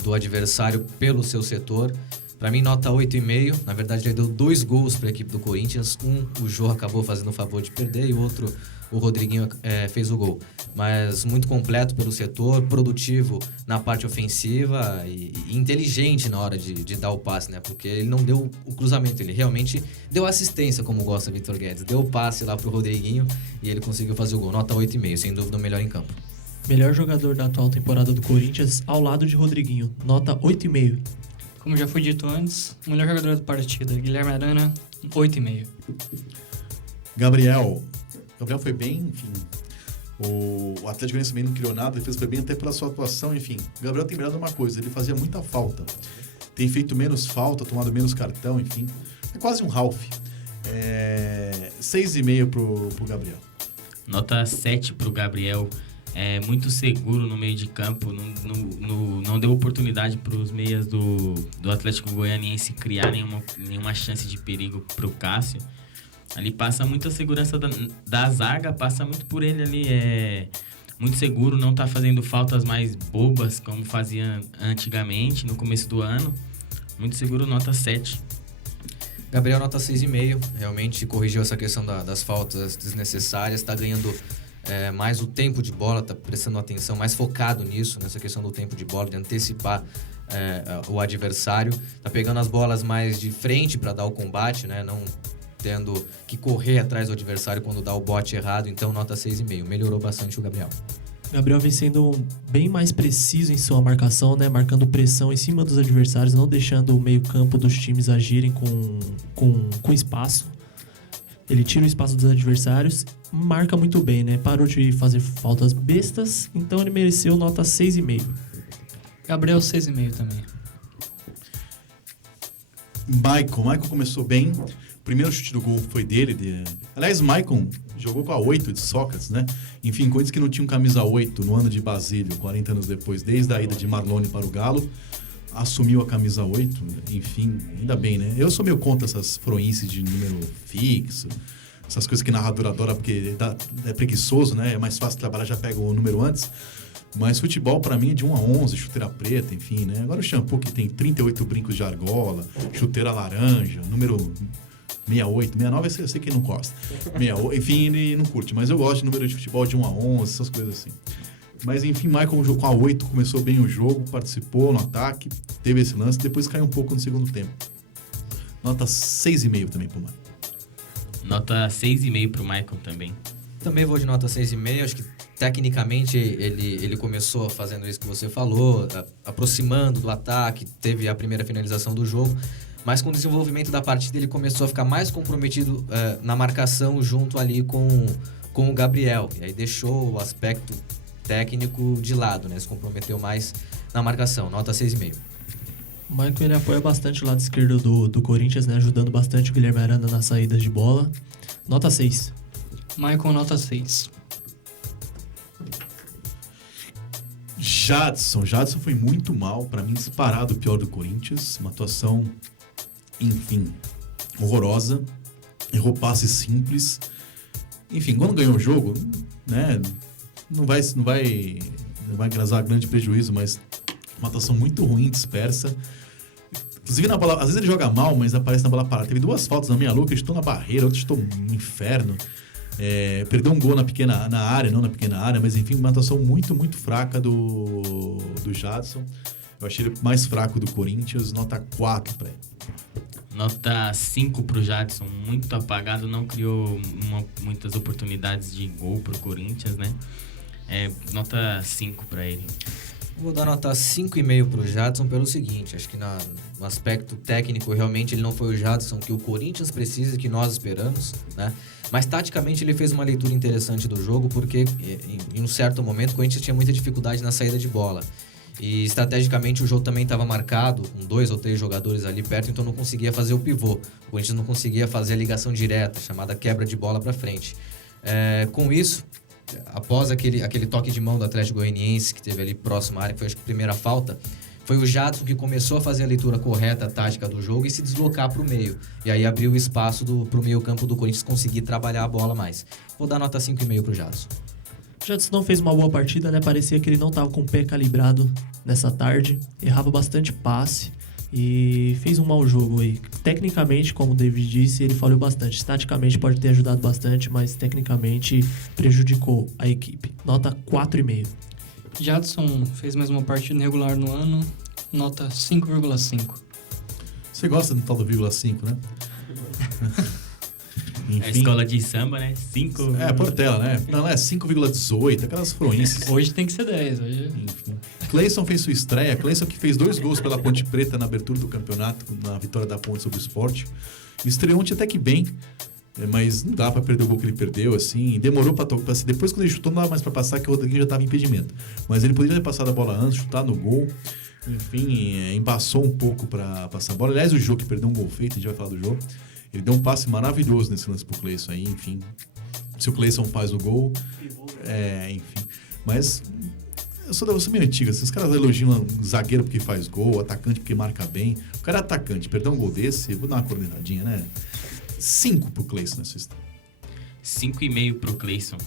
do adversário pelo seu setor. Para mim, nota 8,5. Na verdade, ele deu 2 gols para a equipe do Corinthians. O Jô acabou fazendo o favor de perder e o outro, o Rodriguinho, fez o gol. Mas muito completo pelo setor, produtivo na parte ofensiva e inteligente na hora de dar o passe, né? Porque ele não deu o cruzamento, ele realmente deu assistência, como gosta Vitor Guedes. Deu o passe lá pro Rodriguinho e ele conseguiu fazer o gol. Nota 8,5, sem dúvida o melhor em campo. Melhor jogador da atual temporada do Corinthians ao lado de Rodriguinho. Nota 8,5. Como já foi dito antes, o melhor jogador da partida, Guilherme Arana, 8,5. Gabriel foi bem, enfim. O Atlético Goianiense também não criou nada, ele foi bem até pela sua atuação, enfim. O Gabriel tem melhorado uma coisa, ele fazia muita falta. Tem feito menos falta, tomado menos cartão, enfim. É quase um Ralf. 6,5 pro Gabriel. Nota 7 pro Gabriel. É muito seguro no meio de campo, não deu oportunidade para os meias do Atlético Goianiense criar nenhuma chance de perigo para o Cássio. Ali passa muita segurança da zaga, passa muito por ele ali, é muito seguro, não tá fazendo faltas mais bobas como fazia antigamente, no começo do ano. Muito seguro, nota 7. Gabriel, nota 6,5, realmente corrigiu essa questão das faltas desnecessárias, tá ganhando mais o tempo de bola, tá prestando atenção, mais focado nisso, nessa questão do tempo de bola, de antecipar o adversário, tá pegando as bolas mais de frente para dar o combate, né? Não tendo que correr atrás do adversário quando dá o bote errado, então nota 6,5. Melhorou bastante o Gabriel. Gabriel vem sendo bem mais preciso em sua marcação, né? Marcando pressão em cima dos adversários, não deixando o meio-campo dos times agirem com espaço. Ele tira o espaço dos adversários, marca muito bem, né? Parou de fazer faltas bestas, então ele mereceu nota 6,5. Gabriel, 6,5 também. Michael começou bem. O primeiro chute do gol foi dele. Aliás, Michael jogou com a 8 de Sócrates, né? Enfim, Corinthians que não tinha um camisa 8 no ano de Basílio, 40 anos depois, desde a ida de Marlone para o Galo, assumiu a camisa 8. Enfim, ainda bem, né? Eu sou meio contra essas froices de número fixo, essas coisas que narrador adora porque é preguiçoso, né? É mais fácil trabalhar, já pega o número antes. Mas futebol, pra mim, é de 1 a 11, chuteira preta, enfim, né? Agora o shampoo que tem 38 brincos de argola, chuteira laranja, número 68, 69, eu sei que ele não gosta. 68, enfim, ele não curte, mas eu gosto de número de futebol de 1 a 11, essas coisas assim. Mas enfim, Michael jogou com a 8, começou bem o jogo, participou no ataque, teve esse lance, depois caiu um pouco no segundo tempo. Nota 6,5 também pro Michael. Nota 6,5 pro Michael também. Também vou de nota 6,5, acho que tecnicamente ele começou fazendo isso que você falou, aproximando do ataque, teve a primeira finalização do jogo, mas com o desenvolvimento da partida ele começou a ficar mais comprometido na marcação junto ali com o Gabriel, e aí deixou o aspecto técnico de lado, né? Se comprometeu mais na marcação, nota 6,5. O Michael ele apoia bastante o lado esquerdo do Corinthians, né? Ajudando bastante o Guilherme Arana nas saídas de bola. Nota 6. Michael, nota 6. Jadson foi muito mal, pra mim disparado o pior do Corinthians, uma atuação, enfim, horrorosa, errou passe simples, enfim, quando ganhou o jogo, né, não vai causar grande prejuízo, mas uma atuação muito ruim, dispersa, inclusive na bola, às vezes ele joga mal, mas aparece na bola parada, teve 2 faltas na meia lua, que estou na barreira, outro estou no inferno. Perdeu um gol na área, não na pequena área, mas enfim, uma atuação muito, muito fraca do Jadson. Eu achei ele mais fraco do Corinthians, nota 4 para ele. Nota 5 pro Jadson, muito apagado, não criou muitas oportunidades de gol pro Corinthians, né? Nota 5 para ele. Vou dar nota 5,5 pro Jadson pelo seguinte, acho que no aspecto técnico realmente ele não foi o Jadson que o Corinthians precisa e que nós esperamos, né? Mas taticamente ele fez uma leitura interessante do jogo porque em um certo momento o Corinthians tinha muita dificuldade na saída de bola. E estrategicamente o jogo também estava marcado com 2 ou 3 jogadores ali perto, então não conseguia fazer o pivô. O Corinthians não conseguia fazer a ligação direta, chamada quebra de bola para frente. Com isso, após aquele toque de mão do Atlético Goianiense que teve ali próximo à área, que foi acho que a primeira falta, foi o Jadson que começou a fazer a leitura correta, tática do jogo e se deslocar para o meio. E aí abriu o espaço para o meio campo do Corinthians conseguir trabalhar a bola mais. Vou dar nota 5,5 para o Jadson. O Jadson não fez uma boa partida, né? Parecia que ele não estava com o pé calibrado nessa tarde. Errava bastante passe e fez um mau jogo aí. Tecnicamente, como o David disse, ele falhou bastante. Taticamente pode ter ajudado bastante, mas tecnicamente prejudicou a equipe. Nota 4,5. Jadson fez mais uma partida regular no ano, nota 5,5. Você gosta do tal do 0,5, né? A escola de samba, né? 5. É, Portela, né? Não, é 5,18, aquelas fluências. Hoje tem que ser 10. Hoje... Enfim. Cleison fez sua estreia. Cleison que fez 2 gols pela Ponte Preta na abertura do campeonato, na vitória da Ponte sobre o Sport. Estreou ontem até que bem, mas não dá pra perder o gol que ele perdeu, assim. Demorou pra tocar. Depois, quando ele chutou, não dava mais pra passar, que o Rodriguinho já tava em impedimento. Mas ele poderia ter passado a bola antes, chutar no gol. Enfim, embaçou um pouco pra passar a bola. Aliás, o Jô, que perdeu um gol feito, a gente vai falar do Jô. Ele deu um passe maravilhoso nesse lance pro Cleison aí, enfim. Se o Cleison faz o gol, enfim. Mas eu sou meio antigo, assim, os caras elogiam um zagueiro porque faz gol, atacante porque marca bem. O cara é atacante, perder um gol desse, eu vou dar uma coordenadinha, né? 5 pro Cleison nessa história. 5,5 pro Cleison.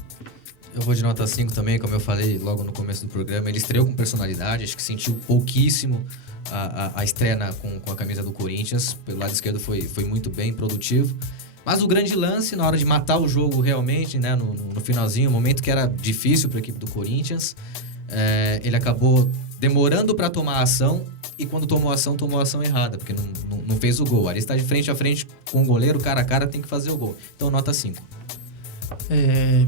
Eu vou de nota 5 também, como eu falei logo no começo do programa. Ele estreou com personalidade, acho que sentiu pouquíssimo a estreia com a camisa do Corinthians. Pelo lado esquerdo foi muito bem, produtivo. Mas o grande lance, na hora de matar o jogo realmente, né, no finalzinho, o momento que era difícil para a equipe do Corinthians, ele acabou demorando para tomar a ação, e quando tomou a ação errada, porque não fez o gol. Ali está de frente a frente com o goleiro, cara a cara, tem que fazer o gol. Então, nota 5.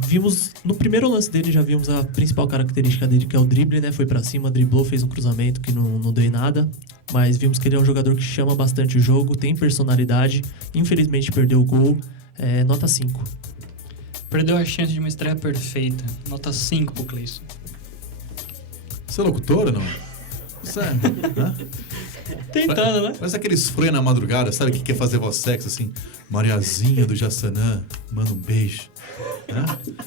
Vimos no primeiro lance dele, já vimos a principal característica dele, que é o drible, né? Foi pra cima, driblou, fez um cruzamento que não deu em nada, mas vimos que ele é um jogador que chama bastante o jogo, tem personalidade. Infelizmente perdeu o gol. Nota 5. Perdeu a chance de uma estreia perfeita. Nota 5 pro Cleison. Você é locutor ou não? Tentando, né? Parece aqueles freio na madrugada, sabe, que quer fazer voz sexy, assim. Mariazinha do Jaçanã, manda um beijo.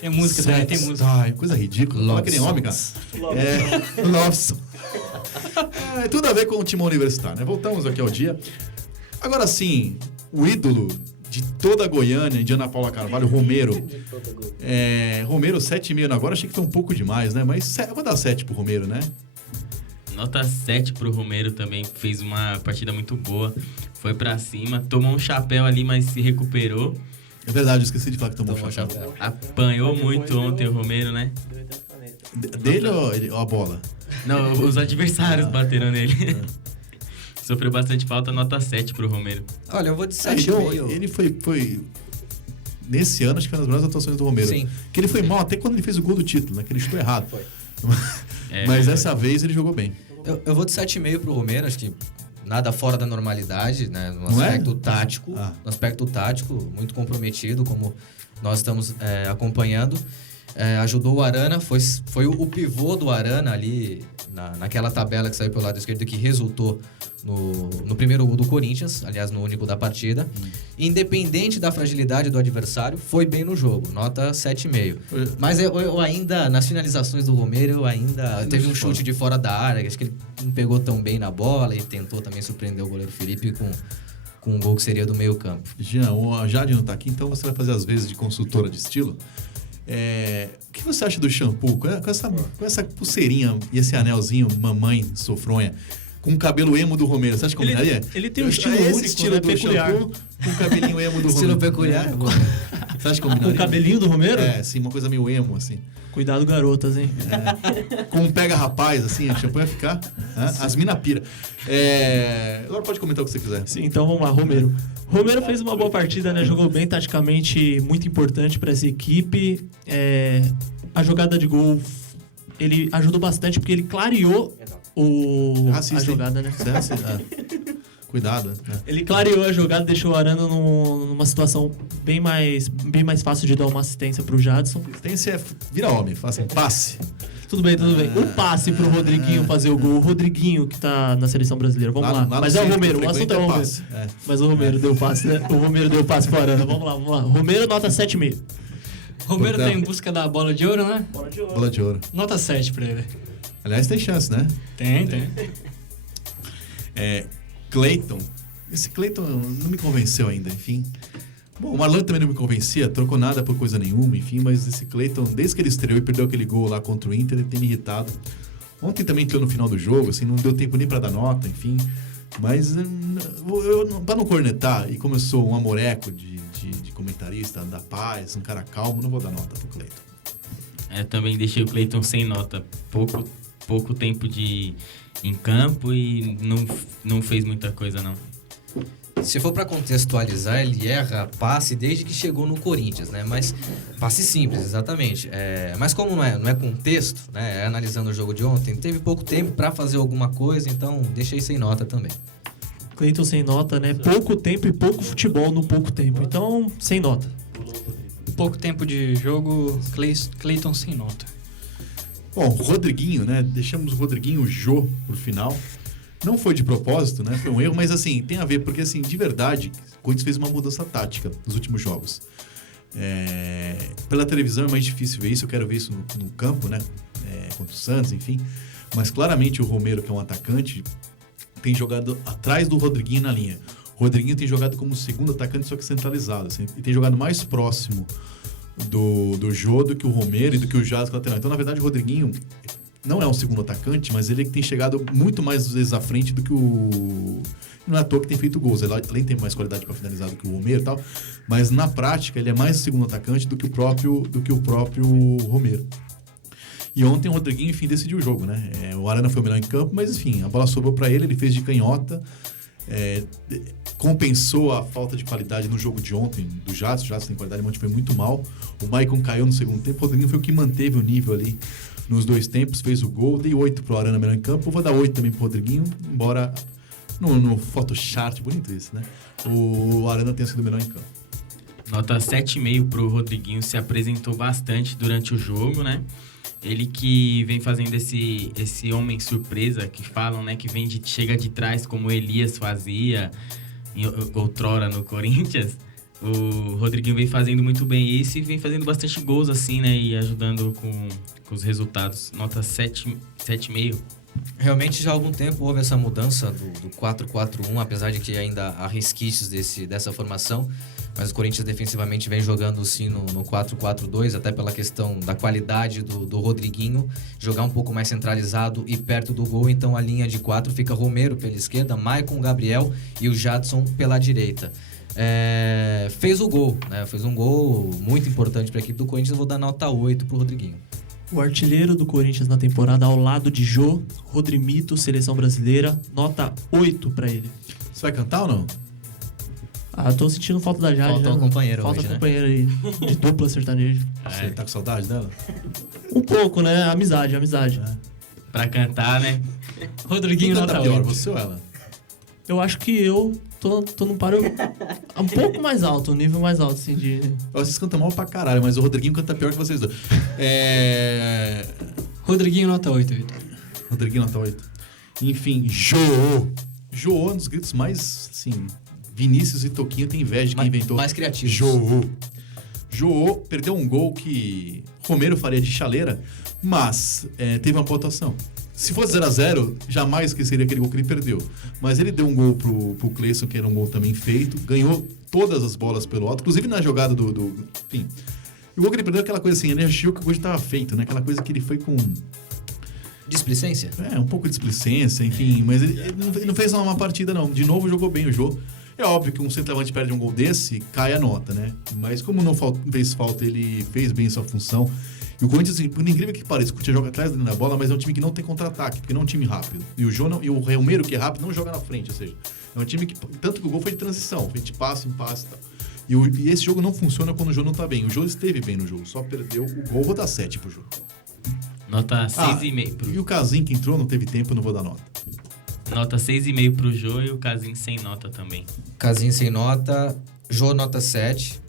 Tem música também, tem música. Ai, coisa ridícula. Fala que nem homem, cara. Love. Tudo a ver com o Timão Universitário, né? Voltamos aqui ao dia. Agora sim, o ídolo de toda a Goiânia, de Ana Paula Carvalho, Romero. Romero 7,5 agora, achei que foi um pouco demais, né? Mas eu vou dar 7 pro Romero, né? Nota 7 pro Romero também, fez uma partida muito boa. Foi pra cima, tomou um chapéu ali, mas se recuperou. É verdade, eu esqueci de falar que tomou um chapéu. Apanhou muito ontem o Romero, né? Dele ou a bola? Não, os adversários bateram nele. Sofreu bastante falta, nota 7 pro Romero. Olha, eu vou de 7,5. Ele foi... Nesse ano, acho que foi uma das melhores atuações do Romero. Sim. Que ele foi mal até quando ele fez o gol do título, né? Que ele chutou errado. Mas dessa vez ele jogou bem. Eu vou de 7,5 pro Romero, acho que nada fora da normalidade, né? No aspecto tático. No aspecto tático, muito comprometido, como nós estamos acompanhando. Ajudou o Arana, foi o pivô do Arana ali naquela tabela que saiu pelo lado esquerdo, que resultou no primeiro gol do Corinthians, aliás, no único da partida. Independente da fragilidade do adversário, foi bem no jogo, nota 7,5. Mas eu ainda, nas finalizações do Romero, teve um chute de fora da área, acho que ele não pegou tão bem na bola e tentou também surpreender o goleiro Felipe com um gol que seria do meio campo. Jean, o Jade não tá aqui, então você vai fazer as vezes de consultora de estilo. O que você acha do shampoo? Com essa pulseirinha e esse anelzinho mamãe sofronha, com o cabelo emo do Romero, você acha que combinaria? Ele tem um estilo único, estilo, né? do Peculiar. Shampoo, com o cabelinho emo do Romero. Estilo peculiar. Você acha que combinaria? Com o cabelinho do Romero? Sim, uma coisa meio emo, assim. Cuidado, garotas, hein? Com um pega-rapaz, assim, o shampoo ia ficar. As mina pira. Agora pode comentar o que você quiser. Sim, então vamos lá, Romero. Romero fez uma boa partida, né? Jogou bem, taticamente muito importante para essa equipe. A jogada de gol, ele ajudou bastante porque ele clareou a jogada, né? Cuidado. Ele clareou a jogada, deixou o Arana numa situação bem mais fácil de dar uma assistência pro Jadson. Assistência vira homem, faz assim, passe. Tudo bem. Um passe pro Rodriguinho fazer o gol. O Rodriguinho, que tá na seleção brasileira. Vamos lá. Mas é o Romero, o assunto é o Romero. Mas o Romero deu passe, né? O Romero deu passe pro Arana. Vamos lá. Romero, nota 7,5. Romero tá em busca da bola de ouro, né? Bola de ouro. Nota 7 pra ele. Aliás, tem chance, né? Tem. Cleiton. Esse Cleiton não me convenceu ainda, enfim. Bom, o Marlon também não me convencia, trocou nada por coisa nenhuma, enfim, mas esse Cleiton, desde que ele estreou e perdeu aquele gol lá contra o Inter, ele tem me irritado. Ontem também entrou no final do jogo, assim, não deu tempo nem pra dar nota, enfim. Mas, pra não cornetar, e como eu sou um amoreco de comentarista, da paz, um cara calmo, não vou dar nota pro Cleiton. Também deixei o Cleiton sem nota. Pouco tempo em campo e não fez muita coisa, não. Se for para contextualizar, ele erra passe desde que chegou no Corinthians, né? Mas passe simples, exatamente. Mas como não é contexto, né? Analisando o jogo de ontem, teve pouco tempo para fazer alguma coisa, então deixei sem nota também. Cleiton sem nota, né? Pouco tempo e pouco futebol no pouco tempo. Então, sem nota. Pouco tempo de jogo, Cleiton sem nota. Bom, o Rodriguinho, né? Deixamos o Rodriguinho Jô pro final. Não foi de propósito, né? Foi um erro, mas assim, tem a ver, porque assim, de verdade, o Corinthians fez uma mudança tática nos últimos jogos. Pela televisão é mais difícil ver isso, eu quero ver isso no campo, né? Contra o Santos, enfim. Mas claramente o Romero, que é um atacante, tem jogado atrás do Rodriguinho na linha. O Rodriguinho tem jogado como segundo atacante, só que centralizado, assim, e tem jogado mais próximo do Jô do que o Romero e do que o Jadson lateral. Então, na verdade, o Rodriguinho não é um segundo atacante, mas ele tem chegado muito mais vezes à frente do que o... Não é à toa que tem feito gols. Ele além tem mais qualidade para finalizar do que o Romero e tal, mas na prática ele é mais segundo atacante do que o próprio Romero. E ontem o Rodriguinho, enfim, decidiu o jogo, né? O Arana foi o melhor em campo, mas enfim, a bola sobrou para ele fez de canhota, compensou a falta de qualidade no jogo de ontem do Jadson. O Jadson tem qualidade, mas foi muito mal. O Maicon caiu no segundo tempo, o Rodriguinho foi o que manteve o nível ali nos dois tempos, fez o gol, dei 8 pro Arana melhor em campo, eu vou dar 8 também pro Rodriguinho, embora no Photoshop, bonito isso, né? O Arana tenha sido melhor em campo. Nota 7,5 pro Rodriguinho, se apresentou bastante durante o jogo, né? Ele que vem fazendo esse homem surpresa, que falam, né? Que chega de trás, como o Elias fazia outrora no Corinthians. O Rodriguinho vem fazendo muito bem isso e vem fazendo bastante gols, assim, né? E ajudando com os resultados. Nota 7,5. Realmente, já há algum tempo houve essa mudança do 4-4-1, apesar de que ainda há resquícios dessa formação. Mas o Corinthians defensivamente vem jogando sim no 4-4-2, até pela questão da qualidade do Rodriguinho, jogar um pouco mais centralizado e perto do gol. Então a linha de 4 fica Romero pela esquerda, Maicon, Gabriel e o Jadson pela direita. Fez o gol, né? Fez um gol muito importante para a equipe do Corinthians. Vou dar nota 8 pro Rodriguinho. O artilheiro do Corinthians na temporada ao lado de Jô, Rodrimito, seleção brasileira, nota 8 para ele. Você vai cantar ou não? Tô sentindo falta da Jade. Falta um companheiro Falta hoje, um companheiro aí, de dupla sertanejo. Você tá com saudade dela? Um pouco, né? Amizade. Pra cantar, né? Rodriguinho, Quem nota canta pior, 8. você ou ela? Eu acho que eu tô num páreo um pouco mais alto, um nível mais alto, assim, de... Vocês cantam mal pra caralho, mas o Rodriguinho canta pior que vocês dois. Rodriguinho, nota 8, Vitor. Rodriguinho, nota 8. Enfim, Jô, um dos gritos mais, assim... Vinícius e Toquinho tem inveja de quem inventou. Mais criativos. Jô perdeu um gol que Romero faria de chaleira, mas teve uma pontuação. Se fosse 0-0, jamais esqueceria aquele gol que ele perdeu. Mas ele deu um gol pro Cleison, que era um gol também feito, ganhou todas as bolas pelo alto, inclusive na jogada enfim. E o gol que ele perdeu é aquela coisa assim, ele achou que o gol estava feito, né? Aquela coisa que ele foi com... Displicência? Um pouco de displicência, enfim. Mas ele não fez uma má partida, não. De novo, jogou bem o jogo. É óbvio que um centroavante perde um gol desse, cai a nota, né? Mas como não fez falta, ele fez bem sua função. E o Corinthians, assim, por incrível que pareça, o Corinthians joga atrás da bola, mas é um time que não tem contra-ataque, porque não é um time rápido. E o Romero, que é rápido, não joga na frente, ou seja, é um time que... Tanto que o gol foi de transição, foi de passe em passe e tal. E esse jogo não funciona quando o jogo não tá bem. O jogo esteve bem no jogo, só perdeu o gol. Vou dar 7 pro jogo. Nota 6,5. E o Casim que entrou, não teve tempo, eu não vou dar nota. Nota 6,5 pro Jô e o Casim sem nota também. Casim sem nota, Jô nota 7.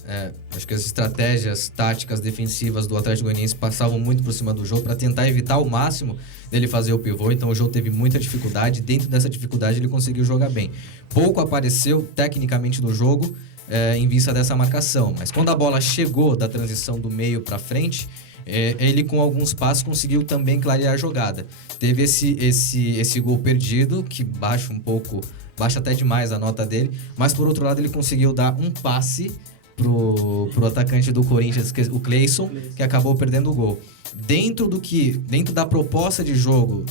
Acho que as estratégias táticas defensivas do Atlético Goianiense passavam muito por cima do Jô para tentar evitar ao máximo dele fazer o pivô. Então o Jô teve muita dificuldade. Dentro dessa dificuldade ele conseguiu jogar bem. Pouco apareceu tecnicamente no jogo em vista dessa marcação. Mas quando a bola chegou da transição do meio para frente... ele com alguns passos conseguiu também clarear a jogada. Teve esse gol perdido, que baixa até demais a nota dele, mas por outro lado ele conseguiu dar um passe pro atacante do Corinthians, o Cleison, que acabou perdendo o gol. Dentro da proposta de jogo,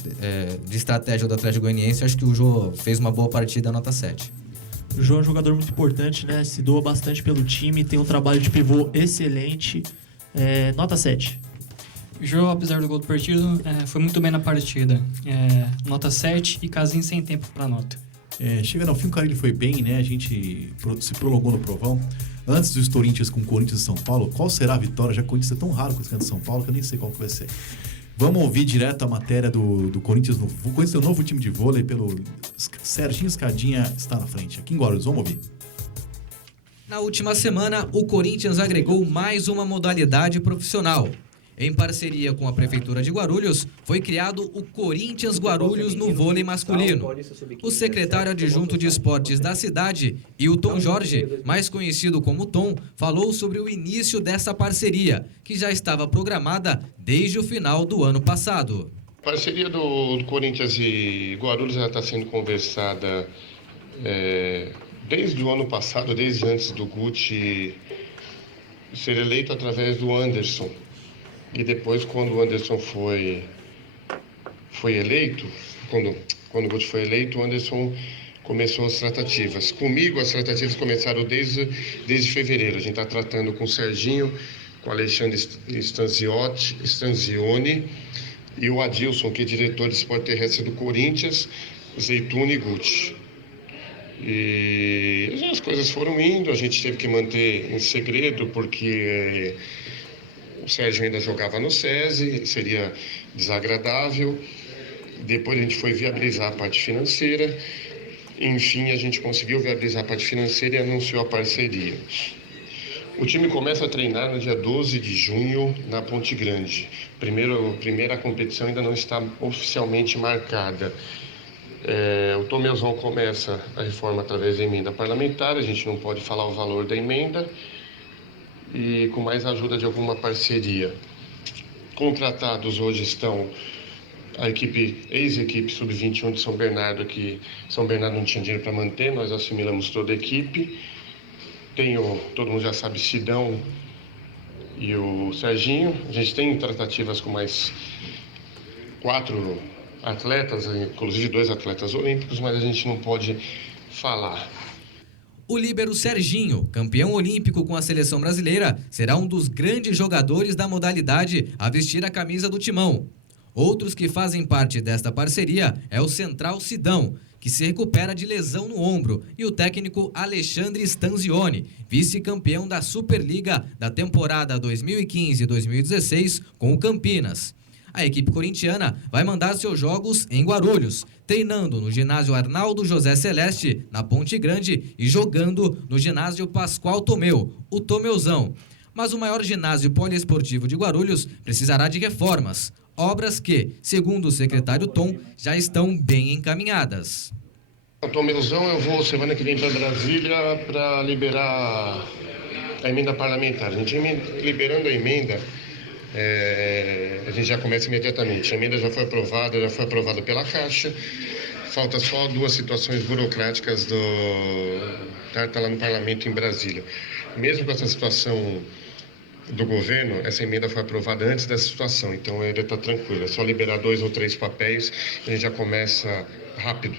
de estratégia do Atlético Goianiense, acho que o Jô fez uma boa partida, nota 7. O Jô é um jogador muito importante, né? Se doa bastante pelo time, tem um trabalho de pivô excelente. Nota 7. O Jô, apesar do gol do partido, foi muito bem na partida. Nota 7 e Casim sem tempo para nota. Chegando ao fim, o Carille foi bem, né? A gente se prolongou no provão. Antes dos Corinthians com Corinthians e São Paulo, qual será a vitória? Já que o Corinthians é tão raro com os caras de São Paulo que eu nem sei qual que vai ser. Vamos ouvir direto a matéria do Corinthians. O Corinthians tem um novo time de vôlei pelo Serginho Escadinha, está na frente. Aqui em Guarulhos, vamos ouvir. Na última semana, o Corinthians agregou mais uma modalidade profissional. Em parceria com a Prefeitura de Guarulhos, foi criado o Corinthians Guarulhos no vôlei masculino. O secretário adjunto de esportes da cidade, Hilton Jorge, mais conhecido como Tom, falou sobre o início dessa parceria, que já estava programada desde o final do ano passado. A parceria do Corinthians e Guarulhos já está sendo conversada desde o ano passado, desde antes do Guti ser eleito através do Anderson. E depois, quando o Anderson foi eleito, quando o Guti foi eleito, o Anderson começou as tratativas. Comigo, as tratativas começaram desde fevereiro. A gente está tratando com o Serginho, com o Alexandre Stanzioni e o Adilson, que é diretor de esporte terrestre do Corinthians, Zeituni e Guti. E as coisas foram indo, a gente teve que manter em segredo, porque o Sérgio ainda jogava no SESI, seria desagradável. Depois a gente foi viabilizar a parte financeira. Enfim, a gente conseguiu viabilizar a parte financeira e anunciou a parceria. O time começa a treinar no dia 12 de junho na Ponte Grande. Primeira competição ainda não está oficialmente marcada. O Tomelzão começa a reforma através da emenda parlamentar, a gente não pode falar o valor da emenda, e com mais ajuda de alguma parceria. Contratados hoje estão a ex-equipe sub-21 de São Bernardo, que São Bernardo não tinha dinheiro para manter, nós assimilamos toda a equipe. Todo mundo já sabe, Sidão e o Serginho. A gente tem tratativas com mais 4 atletas, inclusive 2 atletas olímpicos, mas a gente não pode falar. O líbero Serginho, campeão olímpico com a seleção brasileira, será um dos grandes jogadores da modalidade a vestir a camisa do Timão. Outros que fazem parte desta parceria é o central Sidão, que se recupera de lesão no ombro, e o técnico Alexandre Stanzioni, vice-campeão da Superliga da temporada 2015-2016 com o Campinas. A equipe corintiana vai mandar seus jogos em Guarulhos, treinando no ginásio Arnaldo José Celeste, na Ponte Grande, e jogando no ginásio Pascoal Tomeu, o Tomeuzão. Mas o maior ginásio poliesportivo de Guarulhos precisará de reformas, obras que, segundo o secretário Tom, já estão bem encaminhadas. O Tomeuzão, eu vou semana que vem para Brasília para liberar a emenda parlamentar. A gente liberando a emenda, a gente já começa imediatamente. A emenda já foi aprovada pela Caixa. Falta só 2 situações burocráticas tá lá no parlamento em Brasília. Mesmo com essa situação do governo, essa emenda foi aprovada antes dessa situação, então ele está tranquilo. É só liberar 2 ou 3 papéis e a gente já começa rápido.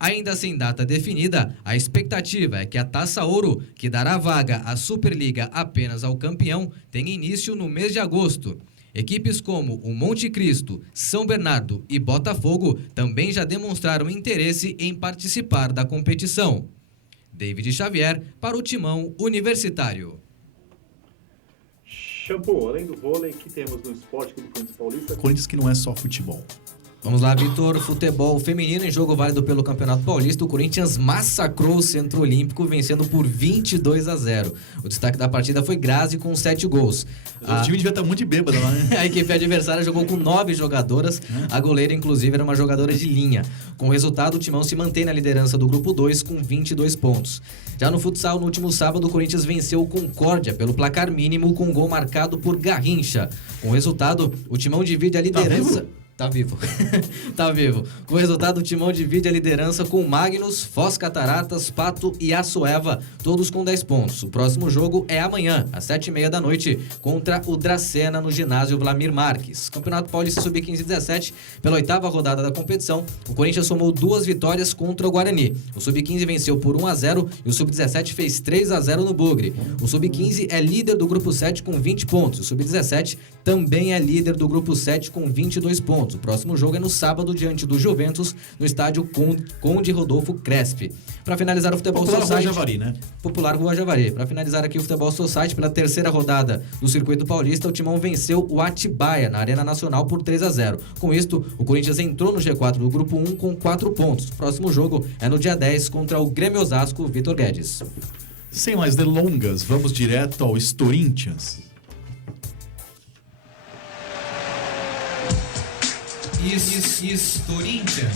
Ainda sem data definida, a expectativa é que a Taça Ouro, que dará vaga à Superliga apenas ao campeão, tenha início no mês de agosto. Equipes como o Monte Cristo, São Bernardo e Botafogo também já demonstraram interesse em participar da competição. David Xavier para o Timão Universitário. Shampoo, além do vôlei, que temos no Esporte Clube Corinthians Paulista? Corinthians que não é só futebol. Vamos lá, Vitor. Futebol feminino em jogo válido pelo Campeonato Paulista. O Corinthians massacrou o Centro Olímpico, vencendo por 22-0. O destaque da partida foi Grazi com 7 gols. O time devia estar muito de bêbado lá, né? A equipe adversária jogou com 9 jogadoras. A goleira, inclusive, era uma jogadora de linha. Com o resultado, o Timão se mantém na liderança do Grupo 2 com 22 pontos. Já no futsal, no último sábado, o Corinthians venceu o Concórdia pelo placar mínimo com gol marcado por Garrincha. Com o resultado, o Timão divide a liderança... Tá vivo. Tá vivo. Com o resultado, o Timão divide a liderança com Magnus, Foz Cataratas, Pato e Açoeva, todos com 10 pontos. O próximo jogo é amanhã, às 7h30 da noite, contra o Dracena, no ginásio Vlamir Marques. Campeonato Paulista Sub-15 e 17, pela 8ª rodada da competição, o Corinthians somou 2 vitórias contra o Guarani. O Sub-15 venceu por 1-0 e o Sub-17 fez 3-0 no Bugre. O Sub-15 é líder do Grupo 7 com 20 pontos. O Sub-17 também é líder do Grupo 7 com 22 pontos. O próximo jogo é no sábado, diante do Juventus, no estádio Conde Rodolfo Crespi. Para finalizar o Futebol Popular Society... Rua Javari, né? Popular Rua Javari. Para finalizar aqui o Futebol Society, pela 3ª rodada do Circuito Paulista, o Timão venceu o Atibaia na Arena Nacional por 3-0. Com isto, o Corinthians entrou no G4 do Grupo 1 com 4 pontos. O próximo jogo é no dia 10 contra o Grêmio Osasco, Vitor Guedes. Sem mais delongas, vamos direto ao Corinthians. Corinthians.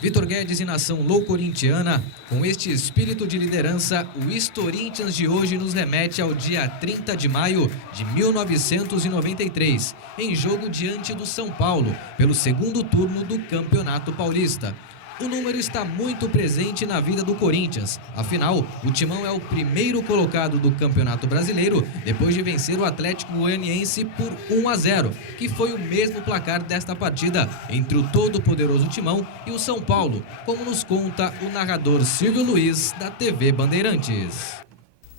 Vitor Guedes e nação loucorintiana, com este espírito de liderança, o Corinthians de hoje nos remete ao dia 30 de maio de 1993, em jogo diante do São Paulo, pelo 2º turno do Campeonato Paulista. O número está muito presente na vida do Corinthians. Afinal, o Timão é o primeiro colocado do Campeonato Brasileiro depois de vencer o Atlético Goianiense por 1-0, que foi o mesmo placar desta partida entre o todo-poderoso Timão e o São Paulo, como nos conta o narrador Silvio Luiz, da TV Bandeirantes.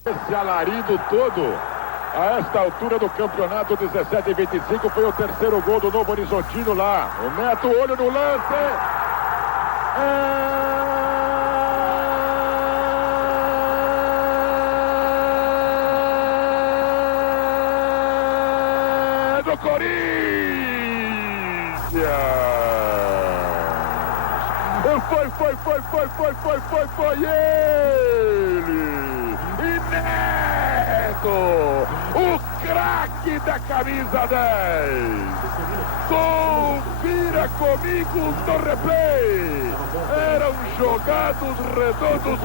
Esse alarido todo, a esta altura do campeonato, 17-25, foi o 3º gol do Novo Horizontino lá. O Neto, olho no lance. Do Corinthians! Foi ele! E Neto! O craque da camisa 10! Confira comigo no replay! Eram jogados redondos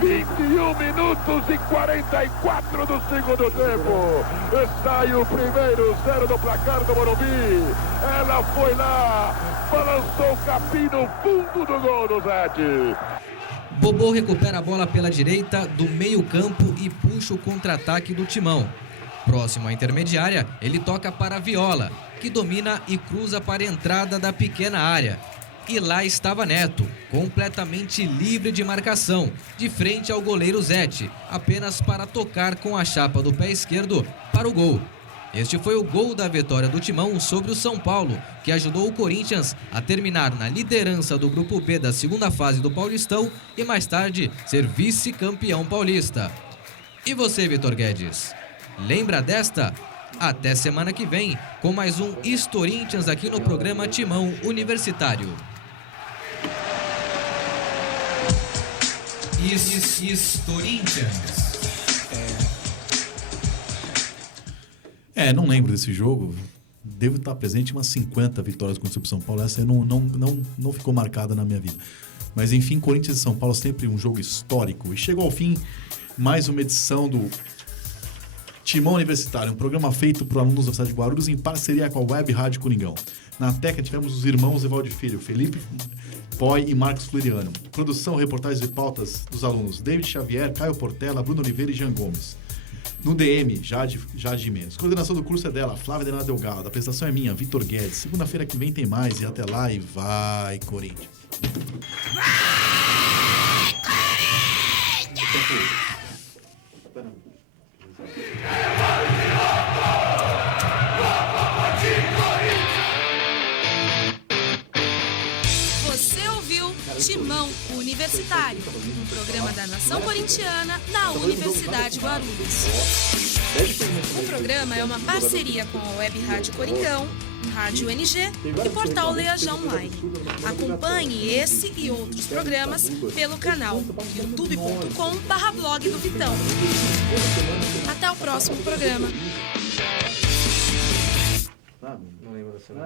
21 minutos e 44 do segundo tempo. Sai o primeiro 0 do placar do Morumbi. Ela foi lá, balançou o capim no fundo do gol do Zete. Bobô recupera a bola pela direita do meio-campo e puxa o contra-ataque do Timão. Próximo à intermediária, ele toca para Viola, que domina e cruza para a entrada da pequena área. E lá estava Neto, completamente livre de marcação, de frente ao goleiro Zete, apenas para tocar com a chapa do pé esquerdo para o gol. Este foi o gol da vitória do Timão sobre o São Paulo, que ajudou o Corinthians a terminar na liderança do Grupo B da 2ª fase do Paulistão e mais tarde ser vice-campeão paulista. E você, Vitor Guedes, lembra desta? Até semana que vem, com mais um Corinthians aqui no programa Timão Universitário. Corinthians. Não lembro desse jogo. Devo estar presente em umas 50 vitórias contra o São Paulo. Essa não ficou marcada na minha vida. Mas enfim, Corinthians e São Paulo sempre um jogo histórico. E chegou ao fim mais uma edição do Timão Universitário, um programa feito por alunos da cidade de Guarulhos em parceria com a Web Rádio Coringão. Na técnica tivemos os irmãos Evaldo Filho, Felipe Poi e Marcos Floriano. Produção, reportagens e pautas dos alunos David Xavier, Caio Portela, Bruno Oliveira e Jean Gomes. No DM, Jade Mendes. Coordenação do curso é dela, Flávia Delana Delgado. A apresentação é minha, Vitor Guedes. Segunda-feira que vem tem mais e até lá e vai, Corinthians! Você ouviu Timão Universitário, um programa da Nação Corintiana na Universidade Guarulhos. O programa é uma parceria com a Web Rádio Coringão, Rádio NG e Portal Leajá Online. Acompanhe esse e outros programas pelo canal youtube.com/blog do Vitão. Até o próximo programa.